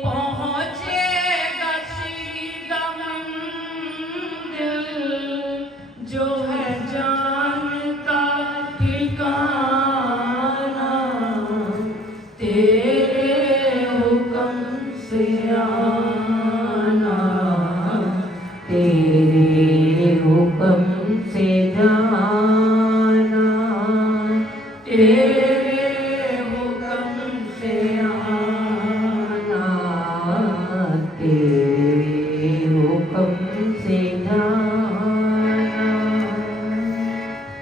पहुँचेगा सीधा मंजिल जो है जानता ठिकाना, तेरे हुक्म से आना, तेरे हुक्म से जाना, तेरे हुक्म से आना, तेरे हुक्म से जाना।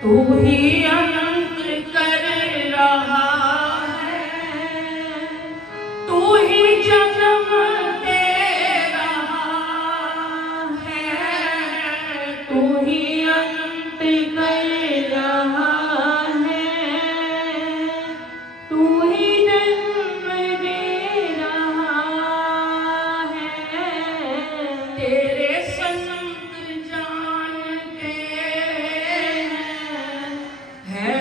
तू ही अनंत कर रहा है, तू ही जन्म दे रहा है, तू ही अनंत कर रहा है, तू ही जन्म दे रहा है, तेरे संत जानते है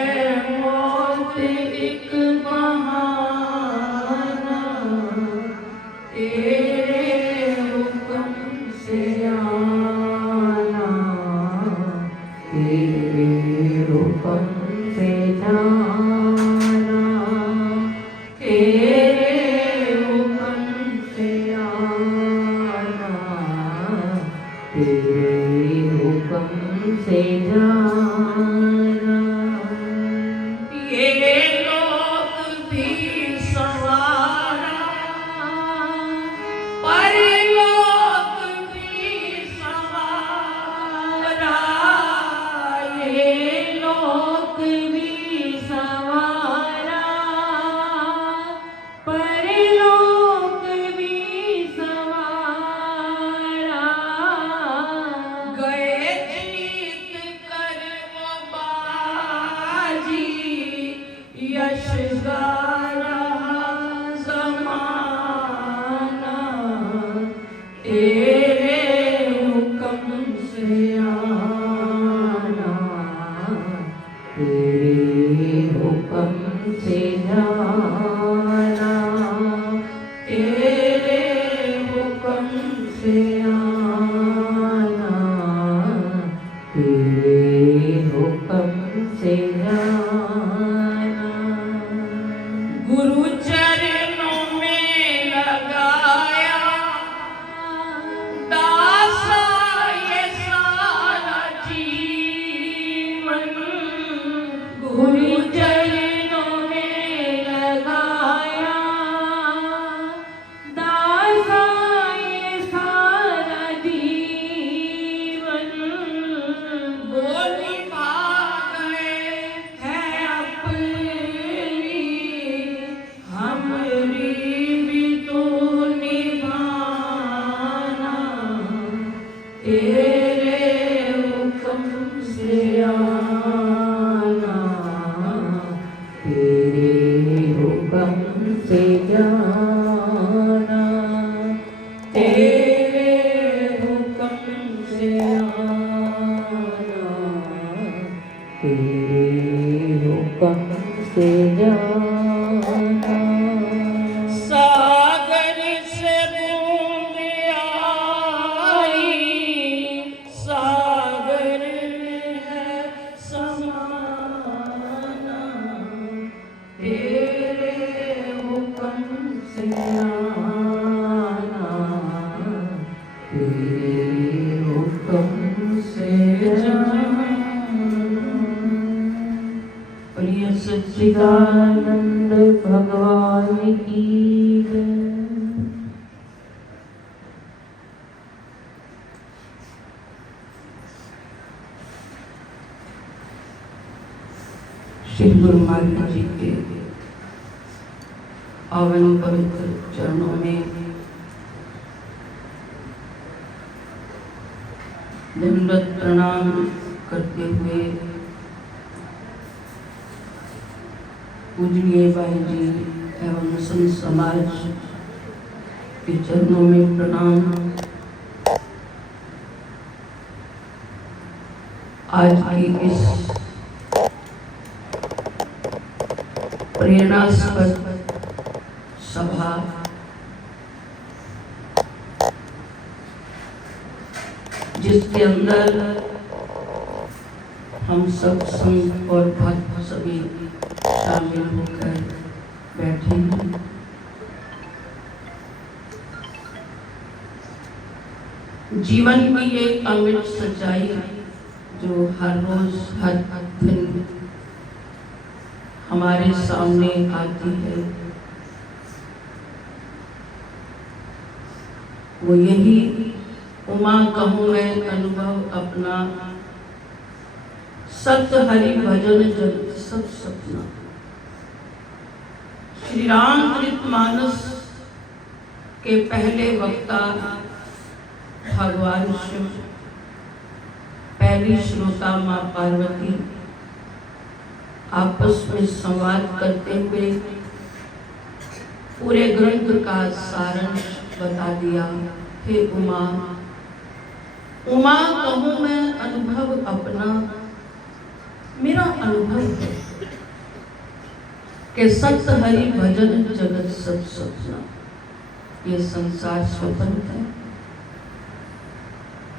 मौत एक बहाना, तेरे हुक्म से आना, तेरे हुक्म से जाना, तेरे हुक्म से आना, तेरे हुक्म से जाना। ये लोक भी सवारा, परलोक भी सवारा, ये लोक भी सवारा, परलोक भी सवारा। गए जीत कर वो बाजी, यश गा रहा ज़माना, तेरे हुक्म से आना, तेरे हुक्म से जाना, तेरे हुक्म से आना, तेरे हुक्म से जाना। गुरु चरणों में लगाया दासा ये सारा जीवन, गुरु चरणों में लगाया दासा ये सारा जीवन, बोली भाग गए से जाना। सागर से बूंद आई, सागर में है समाना, तेरे हुक्म से आना, तेरे हुक्म से जाना। प्रिय सच्चिदानंद भगवान की जय। श्री गुरु महाराज जी के पावन पवित्र चरणों में दंडवत प्रणाम करते हुए पूजनीय भाई जी एवं संत समाज के चरणों में प्रणाम। आज की इस प्रेरणास्पद सभा जिसके अंदर हम सब संत और भक्त सभी शामिल होकर बैठे हैं। जीवन की एक अमिट सच्चाई जो हर रोज हर दिन हमारे सामने आती है, वो यही उमा कहूँ मैं अनुभव अपना, सत्य हरि भजन जग सब सपना। श्री रामचरितमानस के पहले वक्ता भगवान शिव, पहली श्रोता माँ पार्वती आपस में संवाद करते हुए पूरे ग्रंथ का सारांश बता दिया। हे उमा, उमा कहूँ मैं अनुभव अपना, मेरा अनुभव है कि सत्य हरि भजन जगत सब सपना। ये संसार स्वतंत्र है।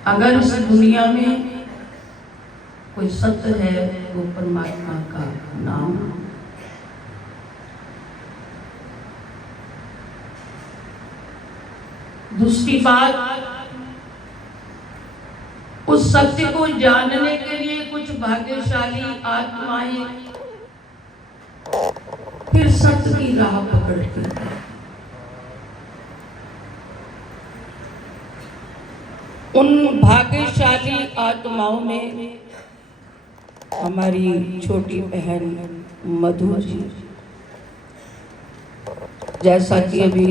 अगर इस दुनिया में कोई सत्य है वो परमात्मा का नाम। दूसरी बात, उस सत्य को जानने के लिए कुछ भाग्यशाली आत्माएं फिर सत्य की राह पकड़ती हैं। उन भाग्यशाली आत्माओं में हमारी छोटी बहन मधु जी, जैसा कि अभी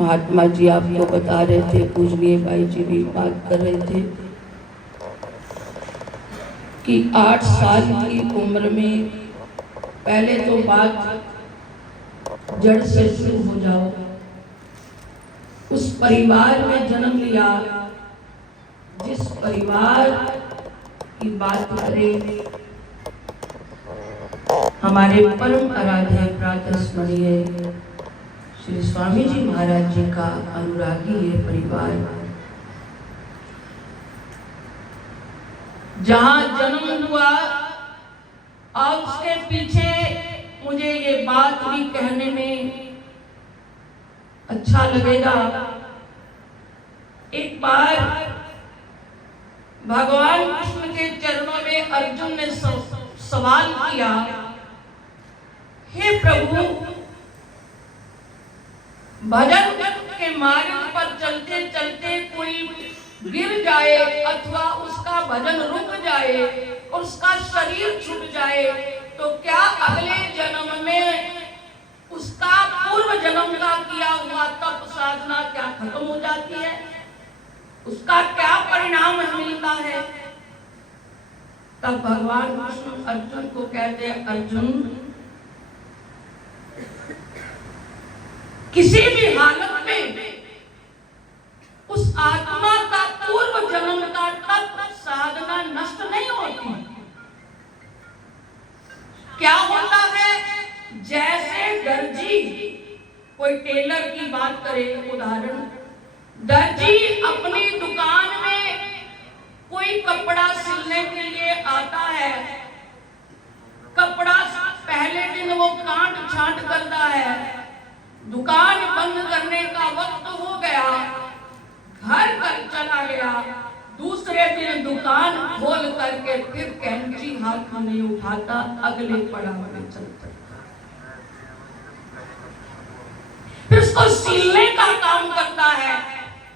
महात्मा जी आपको बता रहे थे, पूजनीय भाई जी भी बात कर रहे थे कि 8 साल की उम्र में पहले तो बात जड़ से शुरू हो जाओ। उस परिवार में जन्म लिया, जिस परिवार की बात करें, हमारे परम आराध्य प्रातस्मरणीय श्री स्वामी जी महाराज जी का अनुरागी ये परिवार, जहां जन्म हुआ और उसके पीछे मुझे ये बात भी कहने में अच्छा लगेगा। एक बार भगवान कृष्ण के चरणों में अर्जुन ने सवाल किया, हे प्रभु, भजन के मार्ग पर चलते चलते कोई गिर जाए अथवा उसका भजन रुक जाए और उसका शरीर छूट जाए तो क्या अगले जन्म में उसका पूर्व जन्म का किया हुआ तप साधना क्या खत्म हो जाती है? उसका क्या परिणाम मिलता है? तब भगवान कृष्ण अर्जुन को कहते हैं, अर्जुन, किसी भी हालत में उस आत्मा का पूर्व जन्म का तप साधना नष्ट नहीं होती। क्या होता है, जैसे दर्जी, कोई टेलर की बात करें उदाहरण, दर्जी अपनी दुकान में कोई कपड़ा सिलने के लिए आता है, कपड़ा पहले दिन वो काट छांट करता है, दुकान बंद करने का वक्त हो गया, घर पर चला गया, दूसरे दिन दुकान खोल करके फिर कैंची हाथ में नहीं उठाता, अगले पड़ाव में चलता, फिर उसको सिलने का काम करता है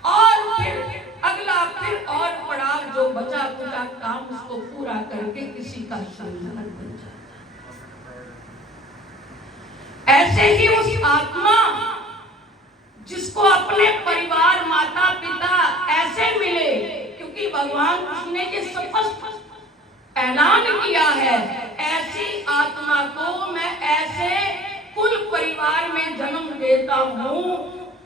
और फिर अगला फिर और पड़ाव जो बचा खुचा काम उसको पूरा करके किसी का संधान बन जाता। ऐसे ही उस आत्मा जिसको अपने परिवार माता पिता ऐसे मिले, क्योंकि भगवान कृष्ण ने ये स्पष्ट ऐलान किया है, ऐसी आत्मा को मैं ऐसे कुल परिवार में जन्म देता हूं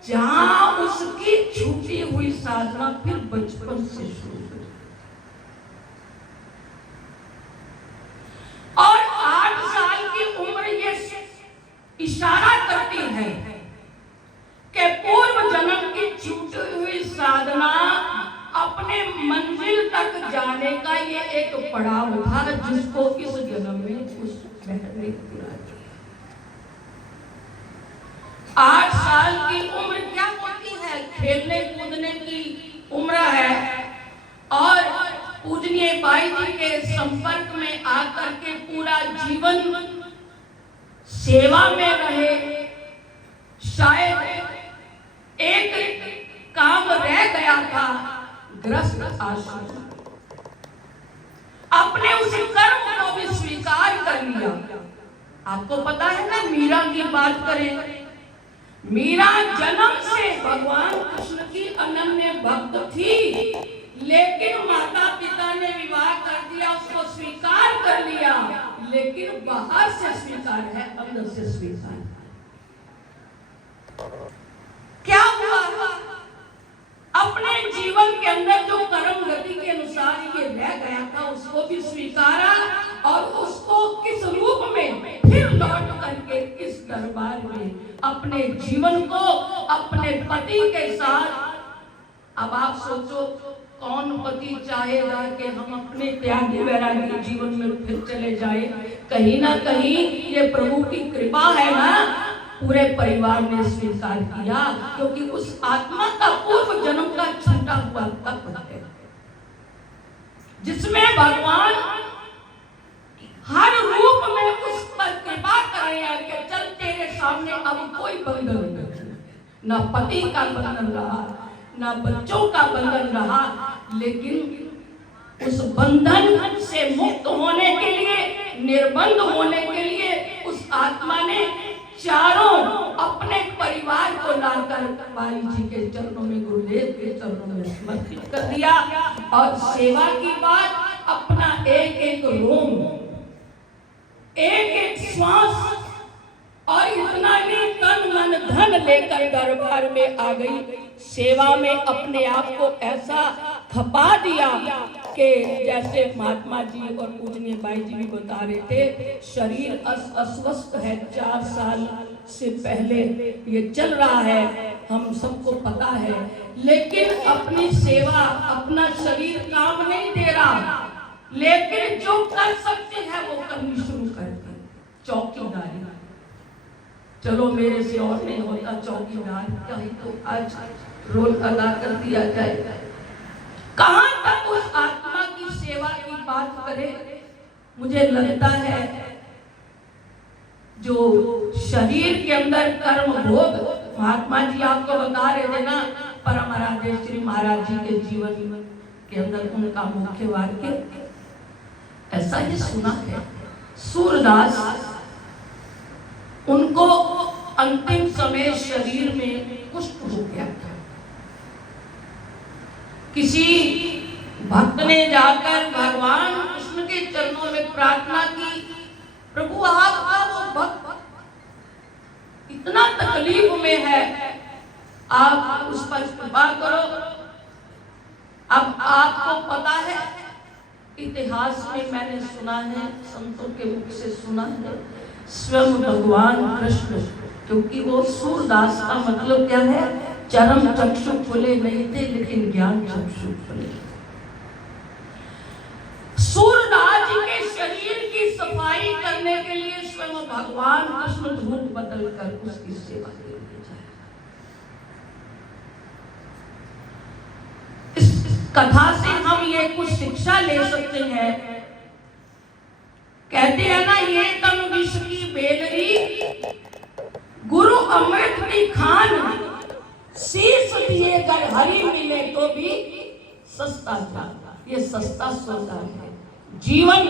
जहां उसकी छूटी हुई साधना फिर बचपन से शुरू हो, और 8 साल की उम्र ये इशारा करती है कि पूर्व जन्म की छूटी हुई साधना अपने मंजिल तक जाने का ये एक पड़ाव था जिसको इस जन्म में उस बहन ने पूरा किया। 8 साल की उम्र क्या होती है, खेलने कूदने की उम्र है, और पूजनीय बाई जी के संपर्क में आकर के पूरा जीवन सेवा में रहे। शायद एक काम रह गया था, ग्रस्त आश्रम, अपने उस कर्म को भी स्वीकार कर लिया। आपको पता है ना, मीरा की बात करें, मीरा जन्म से भगवान कृष्ण की अनन्य भक्त थी, लेकिन माता पिता ने विवाह कर दिया, उसको स्वीकार कर लिया, लेकिन बाहर से स्वीकार है, अंदर से स्वीकार। क्या हुआ, अपने जीवन के अंदर जो कर्म गति के अनुसार ये रह गया था उसको भी स्वीकारा, और उसको किस रूप में फिर लौट करके इस दरबार में अपने जीवन को अपने पति के साथ। अब आप सोचो, कौन पति चाहेगा कि हम अपने त्यागी वैरागी जीवन में फिर चले जाए। कहीं ना कहीं ये प्रभु की कृपा है ना, पूरे परिवार ने स्वीकार किया, क्योंकि उस आत्मा का पूर्व जन्म का छूटा हुआ तत्व है जिसमें भगवान हर रूप में उस पर कृपा कर रहे हैं कि चल तेरे सामने अब कोई बंधन नहीं, न पति का बंधन रहा, न बच्चों का बंधन रहा, लेकिन उस बंधन से मुक्त होने के लिए, निर्बंध होने के लिए उस आत्मा ने चारों अपने परिवार को लाकर बाई जी के चरणों में, गुरुदेव के चरणों में समर्पित कर दिया, और सेवा की बात, अपना एक एक रोम, एक एक श्वास, और इतना नहीं तन मन धन लेकर दरबार में आ गई। सेवा में अपने आप को ऐसा खपा दिया कि जैसे महात्मा जी और पूजनीय बाई जी भी बता रहे थे, शरीर अस्वस्थ है, 4 साल से पहले ये चल रहा है, हम सबको पता है, लेकिन अपनी सेवा, अपना शरीर काम नहीं दे रहा, लेकिन जो कर सकते हैं वो करनी शुरू कर दी। चौकीदारी, चलो मेरे से और नहीं होता चौकीदार, कहीं तो आज रोल अदा कर दिया जाए। कहां तक उस आत्मा की सेवा की बात करें। मुझे लगता है जो शरीर के अंदर कर्म भोग, महात्मा जी आपको बता रहे थे ना, परम राजेश्वरी महाराज जी के जीवन के अंदर उनका मुख्य वाक्य ऐसा ही सुना है। सूरदास, उनको अंतिम समय शरीर में कुष्ठ हो गया था। किसी भक्त ने जाकर भगवान कृष्ण के चरणों में प्रार्थना की, प्रभु आपका वो भक्त इतना तकलीफ में है, आप उस पर कृपा करो। अब आपको पता है इतिहास में मैंने सुना है, संतों के मुख से सुना है, स्वयं भगवान कृष्ण, क्योंकि वो सूरदास का मतलब क्या है, चरम चक्षु खुले नहीं थे लेकिन ज्ञान चक्षु खुले। सूरदास जी के शरीर की सफाई करने के लिए स्वयं भगवान कृष्ण रूप बदल कर उसकी सेवा के लिए जाए। इस कथा से हम ये कुछ शिक्षा ले सकते हैं। कहते हैं ना, ये तन विष की बेलरी, गुरु अमृत की खान, शीश दिए कर हरि मिले तो भी सस्ता था। ये सस्ता सौदा है। जीवन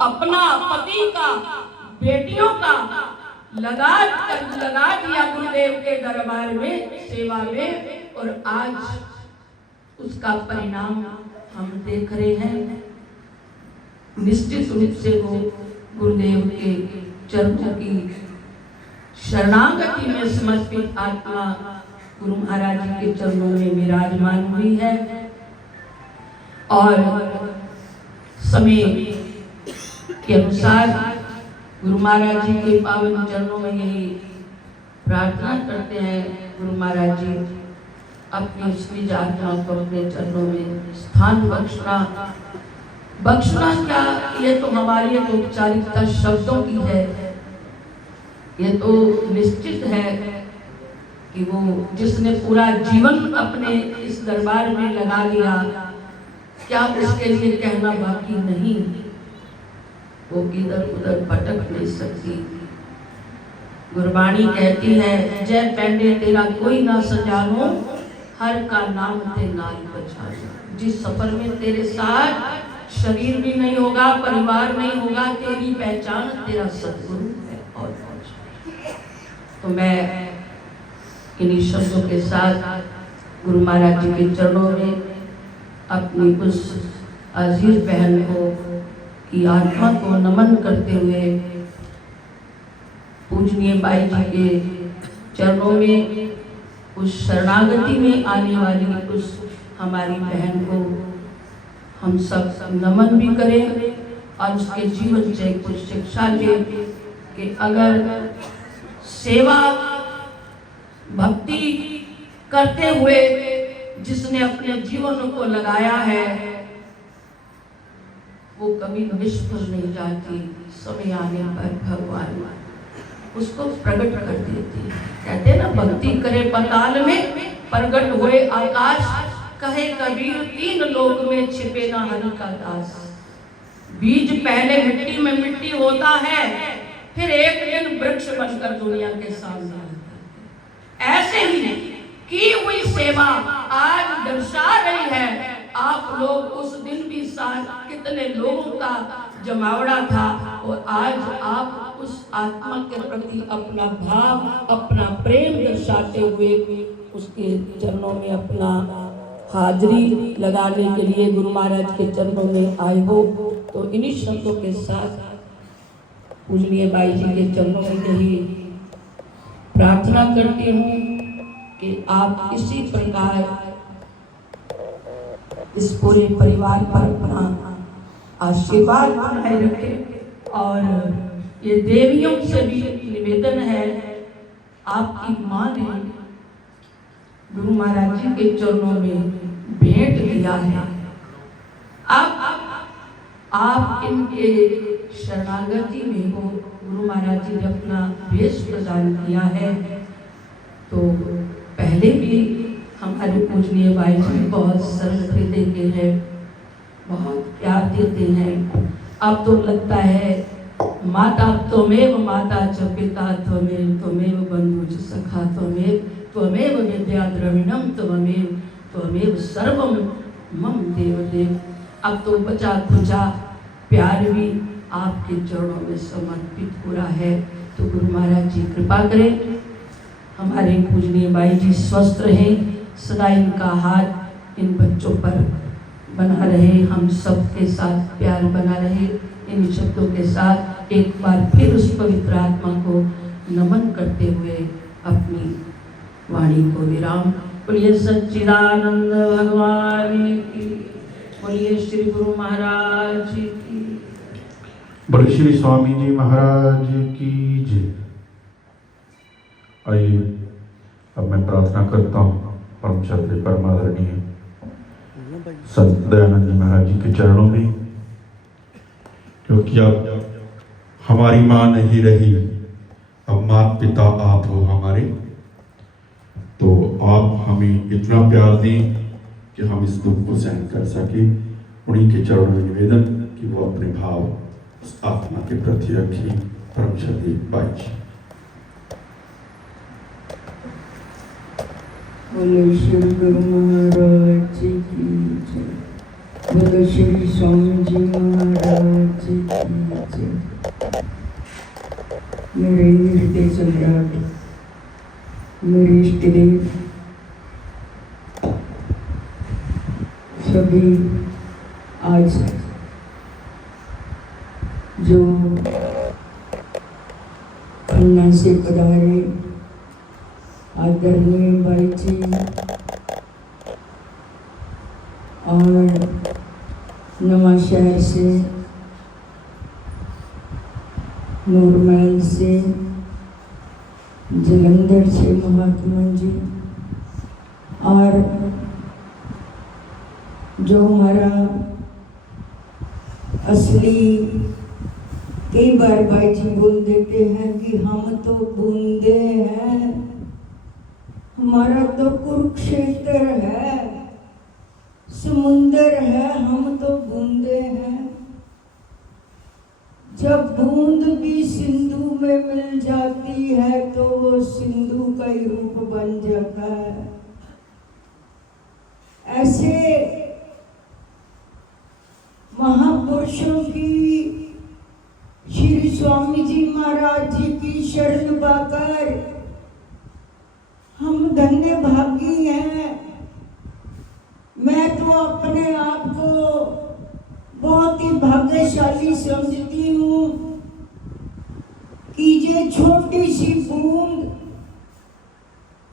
अपना, पति का, बेटियों का लगा दिया गुरुदेव के दरबार में, सेवा में, और आज उसका परिणाम हम देख रहे हैं। निश्चित रूप से वो गुरुदेव के चरणों की शरणागति में समर्पित आत्मा गुरु महाराज जी के चरणों में विराजमान हुई है। और समय के अनुसार गुरु महाराज जी के पावन चरणों में यही प्रार्थना करते हैं, गुरु महाराज जी अपनी निज आत्मा को अपने चरणों में स्थान बख्शना क्या, ये तो हमारी एक औपचारिकता शब्दों की है। ये तो निश्चित है कि वो जिसने पूरा जीवन अपने इस दरबार में लगा लिया, क्या उसके लिए कहना बाकी नहीं, वो इधर उधर भटक नहीं सकती। गुरबाणी कहती है, जय पैंडे तेरा कोई ना सजानो, हर का नाम ते नाल बचानो। जिस सफर में तेरे साथ शरीर भी नहीं होगा, परिवार नहीं होगा, तेरी पहचान तेरा सतगुरु है। और तो मैं इन्हीं शब्दों के साथ गुरु महाराज जी के चरणों में अपनी उस अजीज बहन को की आत्मा को नमन करते हुए पूजनीय बाई जी के चरणों में उस शरणागति में आने वाली उस हमारी बहन को हम सब नमन भी करें और उसके जीवन से कुछ शिक्षा लें कि अगर सेवा भक्ति करते हुए जिसने अपने जीवन को लगाया है वो कभी निष्फल नहीं जाती। समय आने पर भगवान उसको प्रकट कर देती है। कहते हैं ना, भक्ति करे पाताल में, प्रकट हुए आकाश, कहे कबीर तीन लोक में छिपे ना हरि का दास। बीज पहले मिट्टी में मिट्टी होता है, फिर एक दिन वृक्ष बनकर दुनिया के सामने आता है। ऐसे ही की हुई सेवा आज दर्शा रही है। आप लोग उस दिन भी साथ कितने लोगों का जमावड़ा था, और आज आप उस आत्मा के प्रति अपना भाव, अपना प्रेम दर्शाते हुए उसके चरणों में अपना हाजिरी लगाने के लिए गुरु महाराज के चरणों में आए हो। तो इन्हीं शब्दों के साथ पूजनीय बाई जी के चरणों में यही प्रार्थना करती हूँ कि आप इसी प्रकार इस पूरे परिवार पर अपना आशीर्वाद बनाए रखें। और ये देवियों से भी निवेदन है, आपकी माँ ने गुरु महाराज जी के चरणों में भेंट दिया है। आप इनके शरणागति में हो, गुरु महाराज जी ने अपना भेष प्रदान किया है। तो पहले भी हमारे पूजनीय भाई जी बहुत सरल देते हैं, बहुत प्यार देते हैं। अब तो लगता है माता त्वमेव माता च पिता त्वमेव बंधु च सखा त्वमेव विद्या द्रविणम त्वमेव सर्वम मम देव। अब तो बचा खुचा प्यार भी आपके चरणों में समर्पित हो रहा है। तो गुरु महाराज जी कृपा करें, हमारे पूजनीय बाई जी स्वस्थ रहे, सदा इनका हाथ इन बच्चों पर बना रहे, हम सबके साथ प्यार बना रहे। इन शब्दों के साथ एक बार फिर उस पवित्र आत्मा को नमन करते हुए अपनी वाणी को विराम। बोलिए सच्चिदानंद भगवान की। बोलिए श्री गुरु महाराज की। बड़े श्री स्वामी जी महाराज की जय। आइए अब मैं प्रार्थना करता हूँ परम श्रद्धेय परमादरणीय संत दयानंद जी महाराज जी के चरणों में, क्योंकि अब हमारी माँ नहीं रही, अब माता पिता आप हो हमारे, तो आप हमें इतना प्यार दें कि हम इस दुख को सहन कर सके। उन्हीं के चरणों में निवेदन कि वो अपने भाव उस आत्मा के प्रति रखें। परम श्रद्धेय बाई जी। बोलो श्री गुरु महाराज की जय। बोलो श्री स्वामी जी महाराज की जय। मेरे हृदय सम्राट, मेरे इष्ट देव, सभी आज जो खन्ना से पधारे आदरणीय भाई जी और नवाशहर से, नूरमहल से, जलंधर से महात्मा जी, और जो हमारा असली, कई बार भाई जी बोल देते हैं कि हम तो बूंदे हैं, हमारा तो कुरुक्षेत्र है, समुंदर है, हम तो बूंदे हैं। जब बूंद भी सिंधु में मिल जाती है तो वो सिंधु का ही रूप बन जाता है। ऐसे महापुरुषों की, श्री स्वामी जी महाराज जी की शरण पाकर हम धन्य भागी हैं। मैं तो अपने आप को बहुत ही भाग्यशाली समझती हूँ कि ये छोटी सी बूंद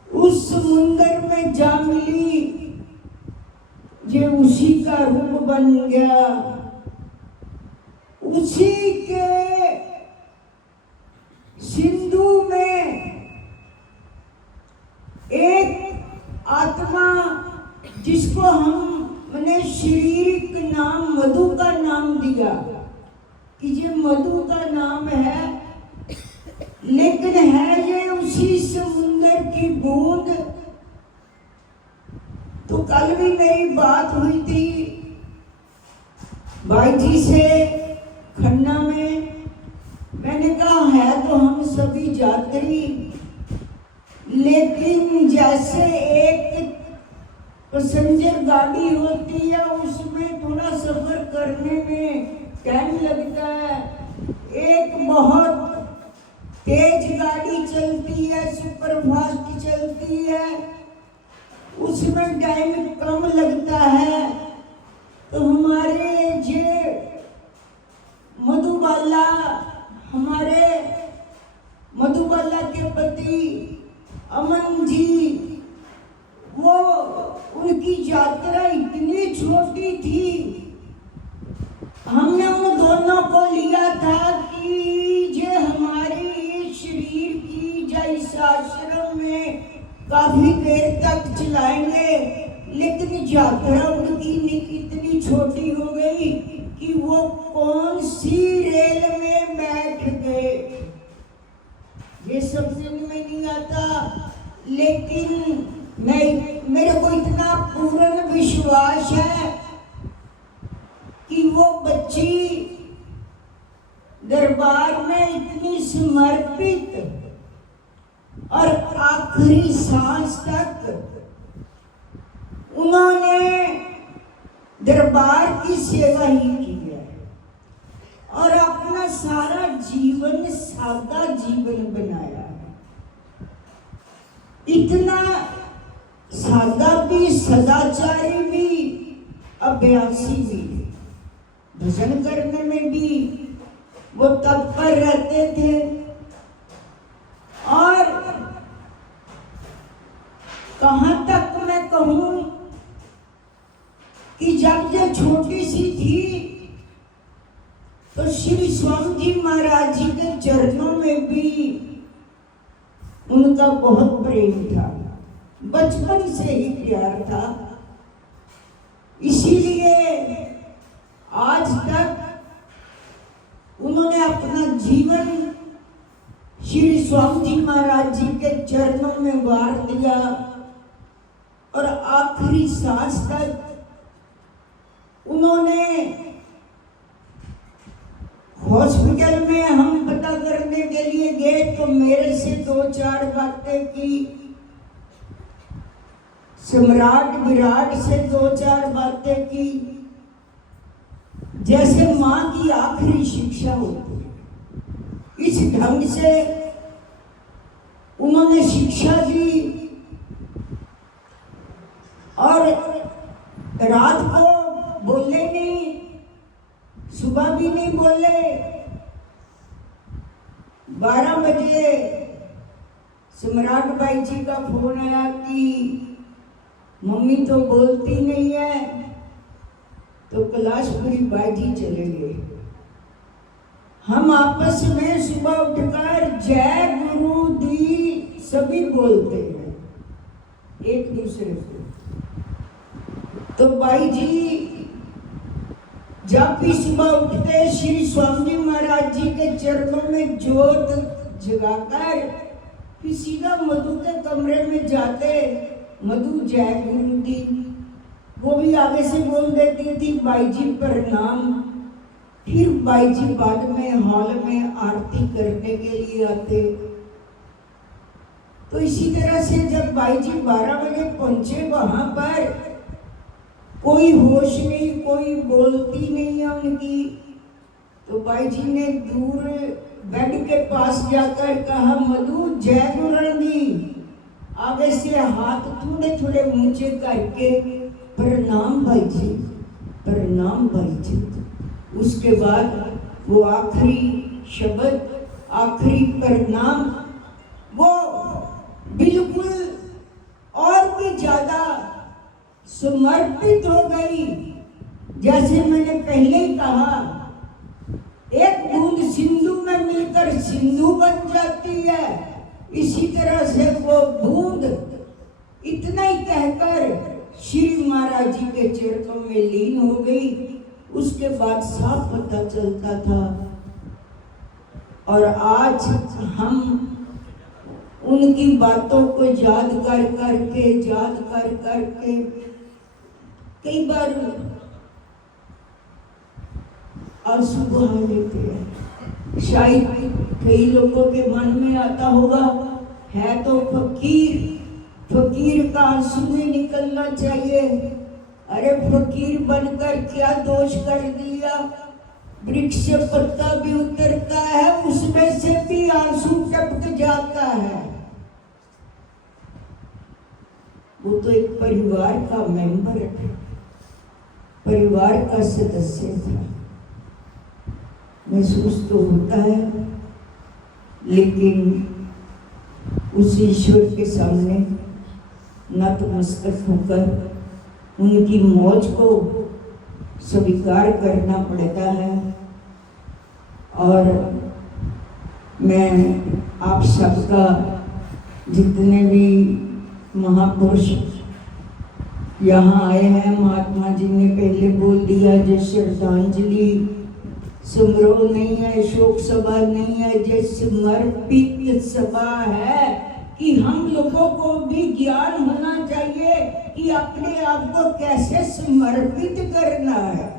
उस समुंदर में जा मिली, ये उसी का रूप बन गया। उसी के सिंधु में एक आत्मा जिसको हमने शारीरिक नाम मधु का नाम दिया कि ये मधु का नाम है, लेकिन है ये उसी समुंदर की बूंद। तो कल भी मेरी बात हुई थी भाई जी से खन्ना में। मैंने कहा है तो हम सभी यात्री, लेकिन जैसे एक पैसेंजर गाड़ी होती है उसमें थोड़ा सफर करने में टाइम लगता है। एक बहुत तेज गाड़ी चलती है, सुपर फास्ट चलती है, उसमें टाइम कम लगता है। तो हमारे जे मधुबाला, हमारे मधुबाला के पति अमन जी, वो उनकी यात्रा इतनी छोटी थी, हमने उन दोनों को लिया था कि ये हमारी इस शरीर की इस आश्रम में काफी देर तक चलाएंगे, लेकिन यात्रा उनकी इतनी छोटी हो गई कि वो कौन सी रेल में बैठ गए, ये सब समझ में नहीं आता। लेकिन मेरे को इतना पूर्ण विश्वास है कि वो बच्ची दरबार में इतनी समर्पित और आखिरी सांस तक उन्होंने दरबार की सेवा ही की है और अपना सारा जीवन सादा जीवन बनाया है। इतना सादा भी, सदाचारी भी, अभ्यासी भी, भजन करने में भी वो तत्पर रहते थे। और कहां तक मैं कहूं कि जब ये छोटी सी थी तो श्री स्वामी जी महाराज जी के चरणों में भी उनका बहुत प्रेम था, बचपन से ही प्यार था। इसीलिए आज तक उन्होंने अपना जीवन श्री स्वामी जी महाराज जी के चरणों में वार दिया और आखिरी सांस तक उन्होंने हॉस्पिटल में हम पता करने के लिए गए तो मेरे से 2-4 बातें की, सम्राट विराट से 2-4 बातें की, जैसे माँ की आखिरी शिक्षा होती है। इस ढंग से उन्होंने शिक्षा दी और रात को बोले नहीं, सुबह भी नहीं बोले। 12 बजे सम्राट भाई जी का फोन आया कि मम्मी तो बोलती नहीं है, तो कैलाशपुरी भाई जी चले गए। हम आपस में सुबह उठकर जय गुरु दी सभी बोलते हैं एक दूसरे को। तो भाई जी जब भी सुबह उठते श्री स्वामी जी महाराज जी के चरणों में जोत जगाकर फिर सीधा मधु के कमरे में जाते, मधु जय गुरु दी, वो भी आगे से बोल देती थी भाई जी प्रणाम। फिर भाई जी बाद में हॉल में आरती करने के लिए आते। तो इसी तरह से जब भाई जी 12 बजे पहुंचे वहां पर कोई होश नहीं, कोई बोलती नहीं है उनकी। तो भाई जी ने दूर बेड के पास जाकर कहा मधु जय गुरु दी। आगे से हाथ थोड़े थोड़े ऊंचे करके प्रणाम भाई जी, प्रणाम भाई जी। उसके बाद वो आखिरी शब्द, आखिरी प्रणाम, वो बिल्कुल और भी ज्यादा समर्पित हो गई। जैसे मैंने पहले ही कहा, एक बूंद सिंधु में मिलकर सिंधु बन जाती है, इसी तरह से वो बूंद इतना ही कहकर श्री महाराज जी के चरणों में लीन हो गई। उसके बाद साफ पता चलता था। और आज हम उनकी बातों को याद कर करके कई बार आंसू बहा लेते हैं। शायद कई लोगों के मन में आता होगा, है तो फकीर, फकीर का आंसू नहीं निकलना चाहिए। अरे फकीर बनकर क्या दोष कर दिया? वृक्ष से पत्ता भी उतरता है, उसमें से भी आंसू टपक जाता है। वो तो एक परिवार का मेंबर है, परिवार का सदस्य था। महसूस तो होता है, लेकिन उस ईश्वर के सामने नतमस्तक होकर उनकी मौज को स्वीकार करना पड़ता है। और मैं आप सबका, जितने भी महापुरुष यहाँ आए हैं, महात्मा जी ने पहले बोल दिया, जो श्रद्धांजलि समारोह नहीं है, शोक सभा नहीं है, जो समर्पित सभा है कि हम लोगों को भी ज्ञान होना चाहिए कि अपने आप को कैसे समर्पित करना है।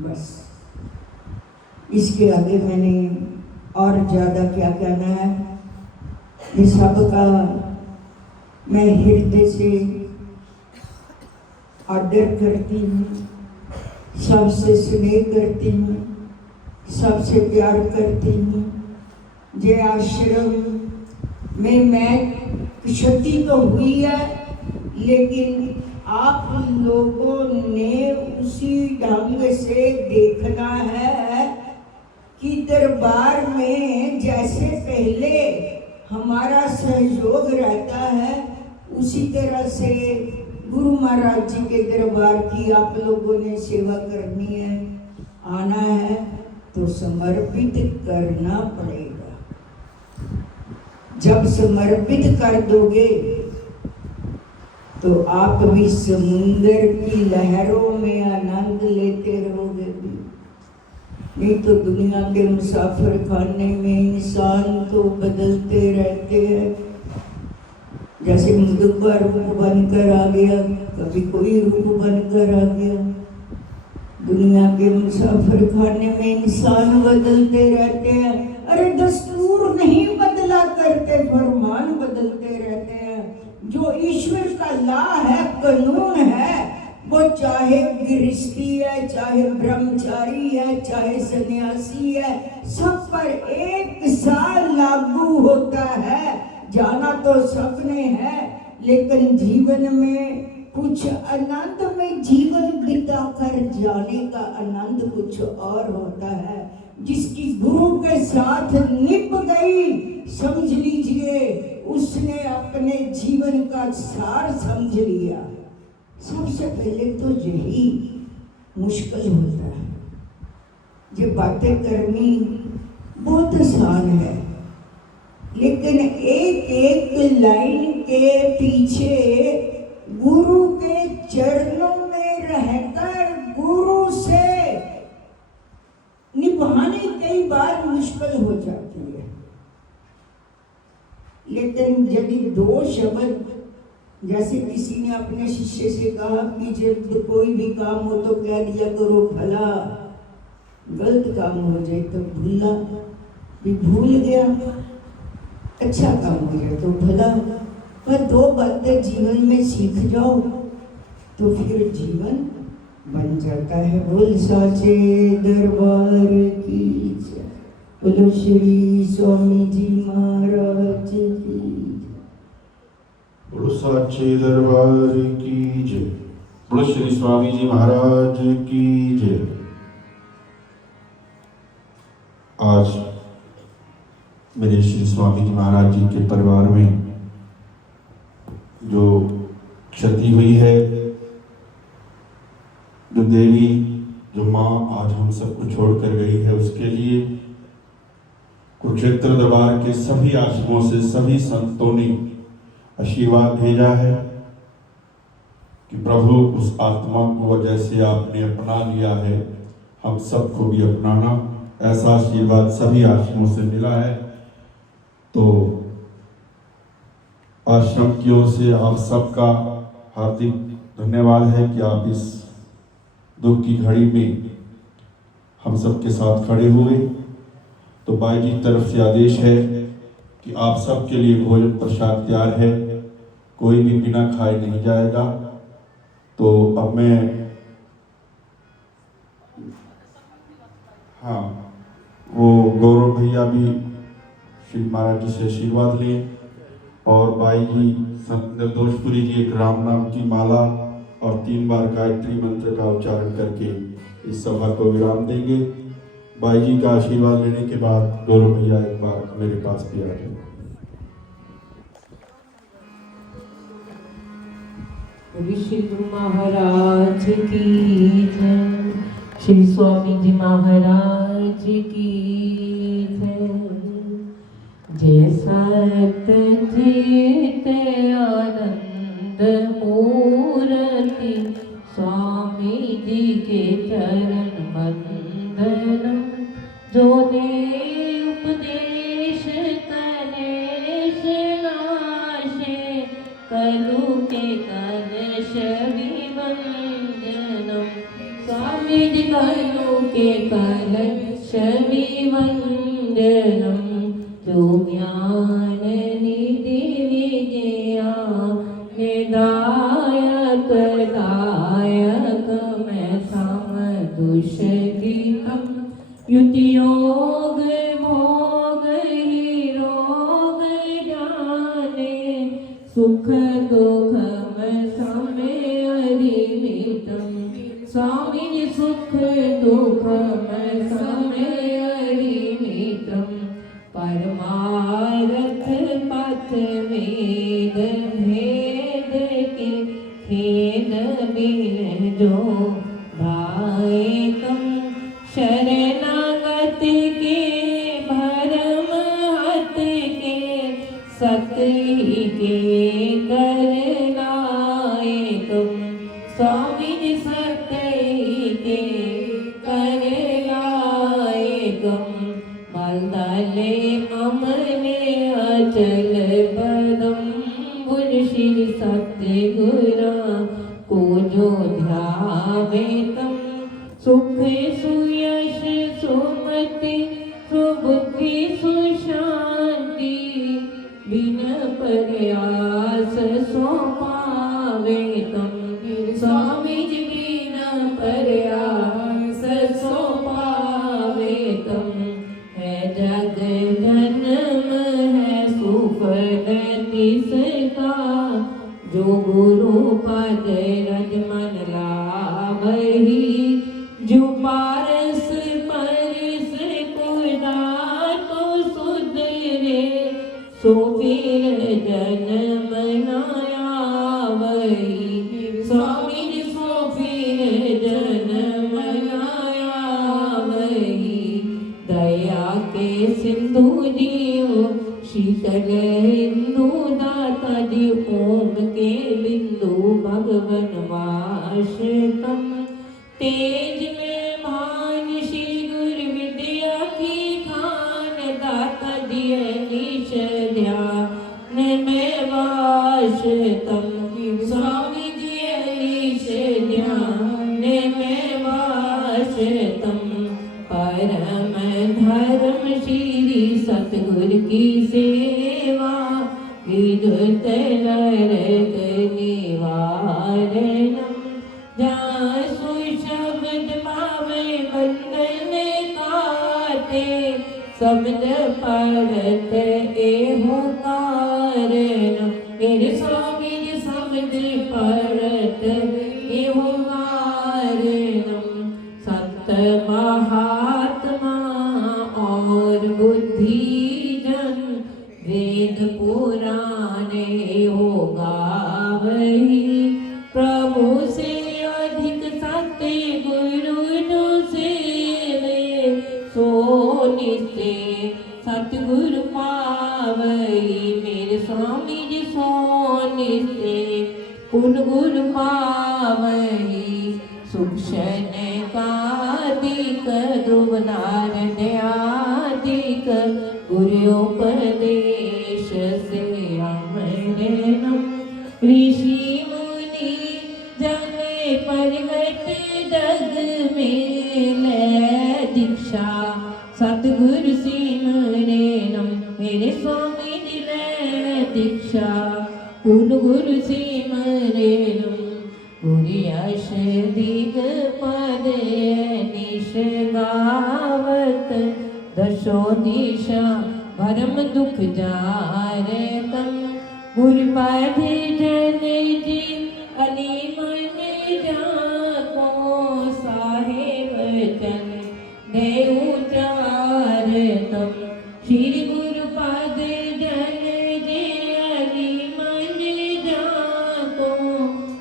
बस इसके आगे मैंने और ज्यादा क्या कहना है। ये सब का मैं हृदय से आदर करती हूँ, सबसे स्नेह करती हूँ, सबसे प्यार करती हूँ। जे आश्रम में मैं क्षति तो हुई है, लेकिन आप लोगों ने उसी ढंग से देखना है कि दरबार में जैसे पहले हमारा सहयोग रहता है, उसी तरह से गुरु महाराज जी के दरबार की आप लोगों ने सेवा करनी है, आना है तो समर्पित करना पड़ेगा। जब समर्पित कर दोगे तो आप भी समुंदर की लहरों में आनंद लेते रहोगे भी। नहीं तो दुनिया के मुसाफिर खाने में इंसान तो बदलते रहते हैं, जैसे मुदब्बा रूप बनकर आ गया, कभी कोई रूप बनकर आ गया। दुनिया के मुसाफिर खाने में इंसान बदलते रहते हैं। अरे दस्तूर नहीं बदला करते, फरमान बदलते रहते हैं। जो ईश्वर का ला है, कानून है, वो चाहे गृहस्थी है, चाहे ब्रह्मचारी है, चाहे सन्यासी है, सब पर एक सा लागू होता है। जाना तो सबने है, लेकिन जीवन में कुछ आनंद में जीवन बिता कर जाने का आनंद कुछ और होता है। जिसकी गुरु के साथ निभ गई, समझ लीजिए उसने अपने जीवन का सार समझ लिया। सबसे पहले तो यही मुश्किल होता है। ये बातें करनी बहुत आसान है, लेकिन एक एक लाइन के पीछे गुरु के चरणों में रहकर गुरु से निभानी कई बार मुश्किल हो जाती है। लेकिन यदि दो शब्द, जैसे किसी ने अपने शिष्य से कहा कि जब कोई भी काम हो तो कह दिया करो भला, गलत काम हो जाए तो भूला भी भूल गया, अच्छा काम हो जाए तो भला। पर दो बातें जीवन में सीख जाओ तो फिर जीवन बन जाता है। बोल साचे दरबार की जय, बोलो श्री स्वामी जी महाराज की, बोलो साचे दरबार की जय, बोलो श्री स्वामी जी महाराज की जय। आज मेरे श्री स्वामी जी महाराज जी के परिवार में जो क्षति हुई है, जो देवी, जो माँ आज हम सबको छोड़कर गई है, उसके लिए कुरुक्षेत्र दरबार के सभी आश्रमों से सभी संतों ने आशीर्वाद भेजा है कि प्रभु उस आत्मा को जैसे आपने अपना लिया है, हम सबको भी अपनाना। ऐसा आशीर्वाद सभी आश्रमों से मिला है। तो आश्रम की ओर से आप सबका हार्दिक धन्यवाद है कि आप इस दुख की घड़ी में हम सबके साथ खड़े हुए। तो बाई जी की तरफ से आदेश है कि आप सबके लिए भोजन प्रसाद तैयार है, कोई भी बिना खाए नहीं जाएगा। तो अब मैं वो गौरव भैया भी श्री महाराज जी से आशीर्वाद लें, और बाई जी संत निर्दोषपुरी जी एक राम नाम की माला और 3 बार गायत्री मंत्र का उच्चारण करके इस सभा को विराम देंगे। बाई जी का आशीर्वाद लेने के बाद गौरव भैया एक बार मेरे पास भी आ जाए। श्री गुरु महाराज की जय, श्री स्वामी जी महाराज की जय। जैसा चित आनंद मूर्ति, स्वामी जी के चरण वंदनम। जो ने उपदेश कलेश नाशे, कलु के कलश विभंजनम। स्वामी जी कलु के कलश विभंजनम। जो ज्ञान निधि विजया, निदायक दायक मैं सम दुष्कृतम। युति योग भोग ही रोग जाने, सुख दुख में समय अरिमितम। स्वामी जी सुख दुख में समय अरिमितम। परमारथ खेद बिन जो भाए कम शरणागत के भरम हत के सत ही के करनाए तुम स्वामी जी सत ही के करनाए तुम मलदले अमने अचल पदम श्री सत्य को जो ध्यावे तम सुख सुयश सुमति सुबुद्धि सुशांति बिन प्रयास सो पावे तम स्वामी जी बिन प्रयास सो पावे तम है जग जन्म है सुफल तिसका जो गुरु पद रज मन लावही जो पारस परिस कुदा तो सुधरे सो फिर जन्म नायावही स्वामी जी सो फिर जन्म नायावही दया के सिंधु जियो शीतल हिंदू दाता जी ओम के बिंदु भगवन वाशतम तेज में भान श्री गुरु विद्या की खान दाता जी निश ध्यान में वाशतम स्वामी जी निश ध्यान में वाशतम परम धर्म श्री सतगुरु की सेवा विद्युत नरक निवारणम जहाँ सुशब्द पावे बंधन काटे शब्द पढ़त एहो कारण मेरे स्वामी जी शब्द पढ़त एहो कारणम सत महात्मा और बुद्धि जन वेद पुराणे होगा वही प्रभु से अधिक सत्य गुरु जो सेवे सो नित्य सतगुरु पावई मेरे स्वामी जी सो नित्य पुन गुरु पावई सुक्षण कादिक ध्रुव नारद आदिक गुरुपदेश से अमृतम ऋषि मुनि जन परगट जग में ले दीक्षा सतगुरु सिमरनम मेरे स्वामी जी ले दीक्षा पुन गुरु सिमरनम गुरियश दिग पद निश गावत दशो दिशा भरम दुख जारे तम गुरु पाय भेजन जी अली मन जाको साहेब चन दे उचार तम श्री गुरु पद जन जी अली मन जाको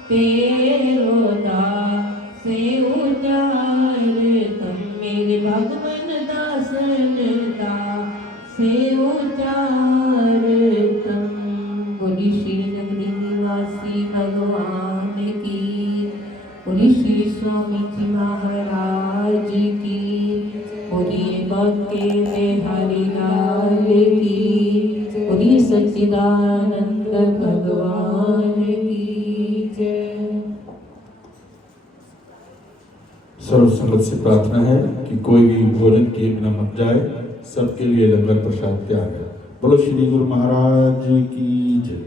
तेरो दास से उचार तम मेरे भगवान दासन दास से उचार तम बोली श्री जगदीश निवासी भगवान की बोली श्री स्वामी जी महाराज की बोली बाके में हरिलाल की बोली सच्चिदानंद भगवान की जय। सर्व संगत से प्रार्थना है कि कोई भी भोजन किए बिना मत जाए, सबके लिए लंगर प्रसाद तैयार है। बोलो श्री गुरु महाराज की जय।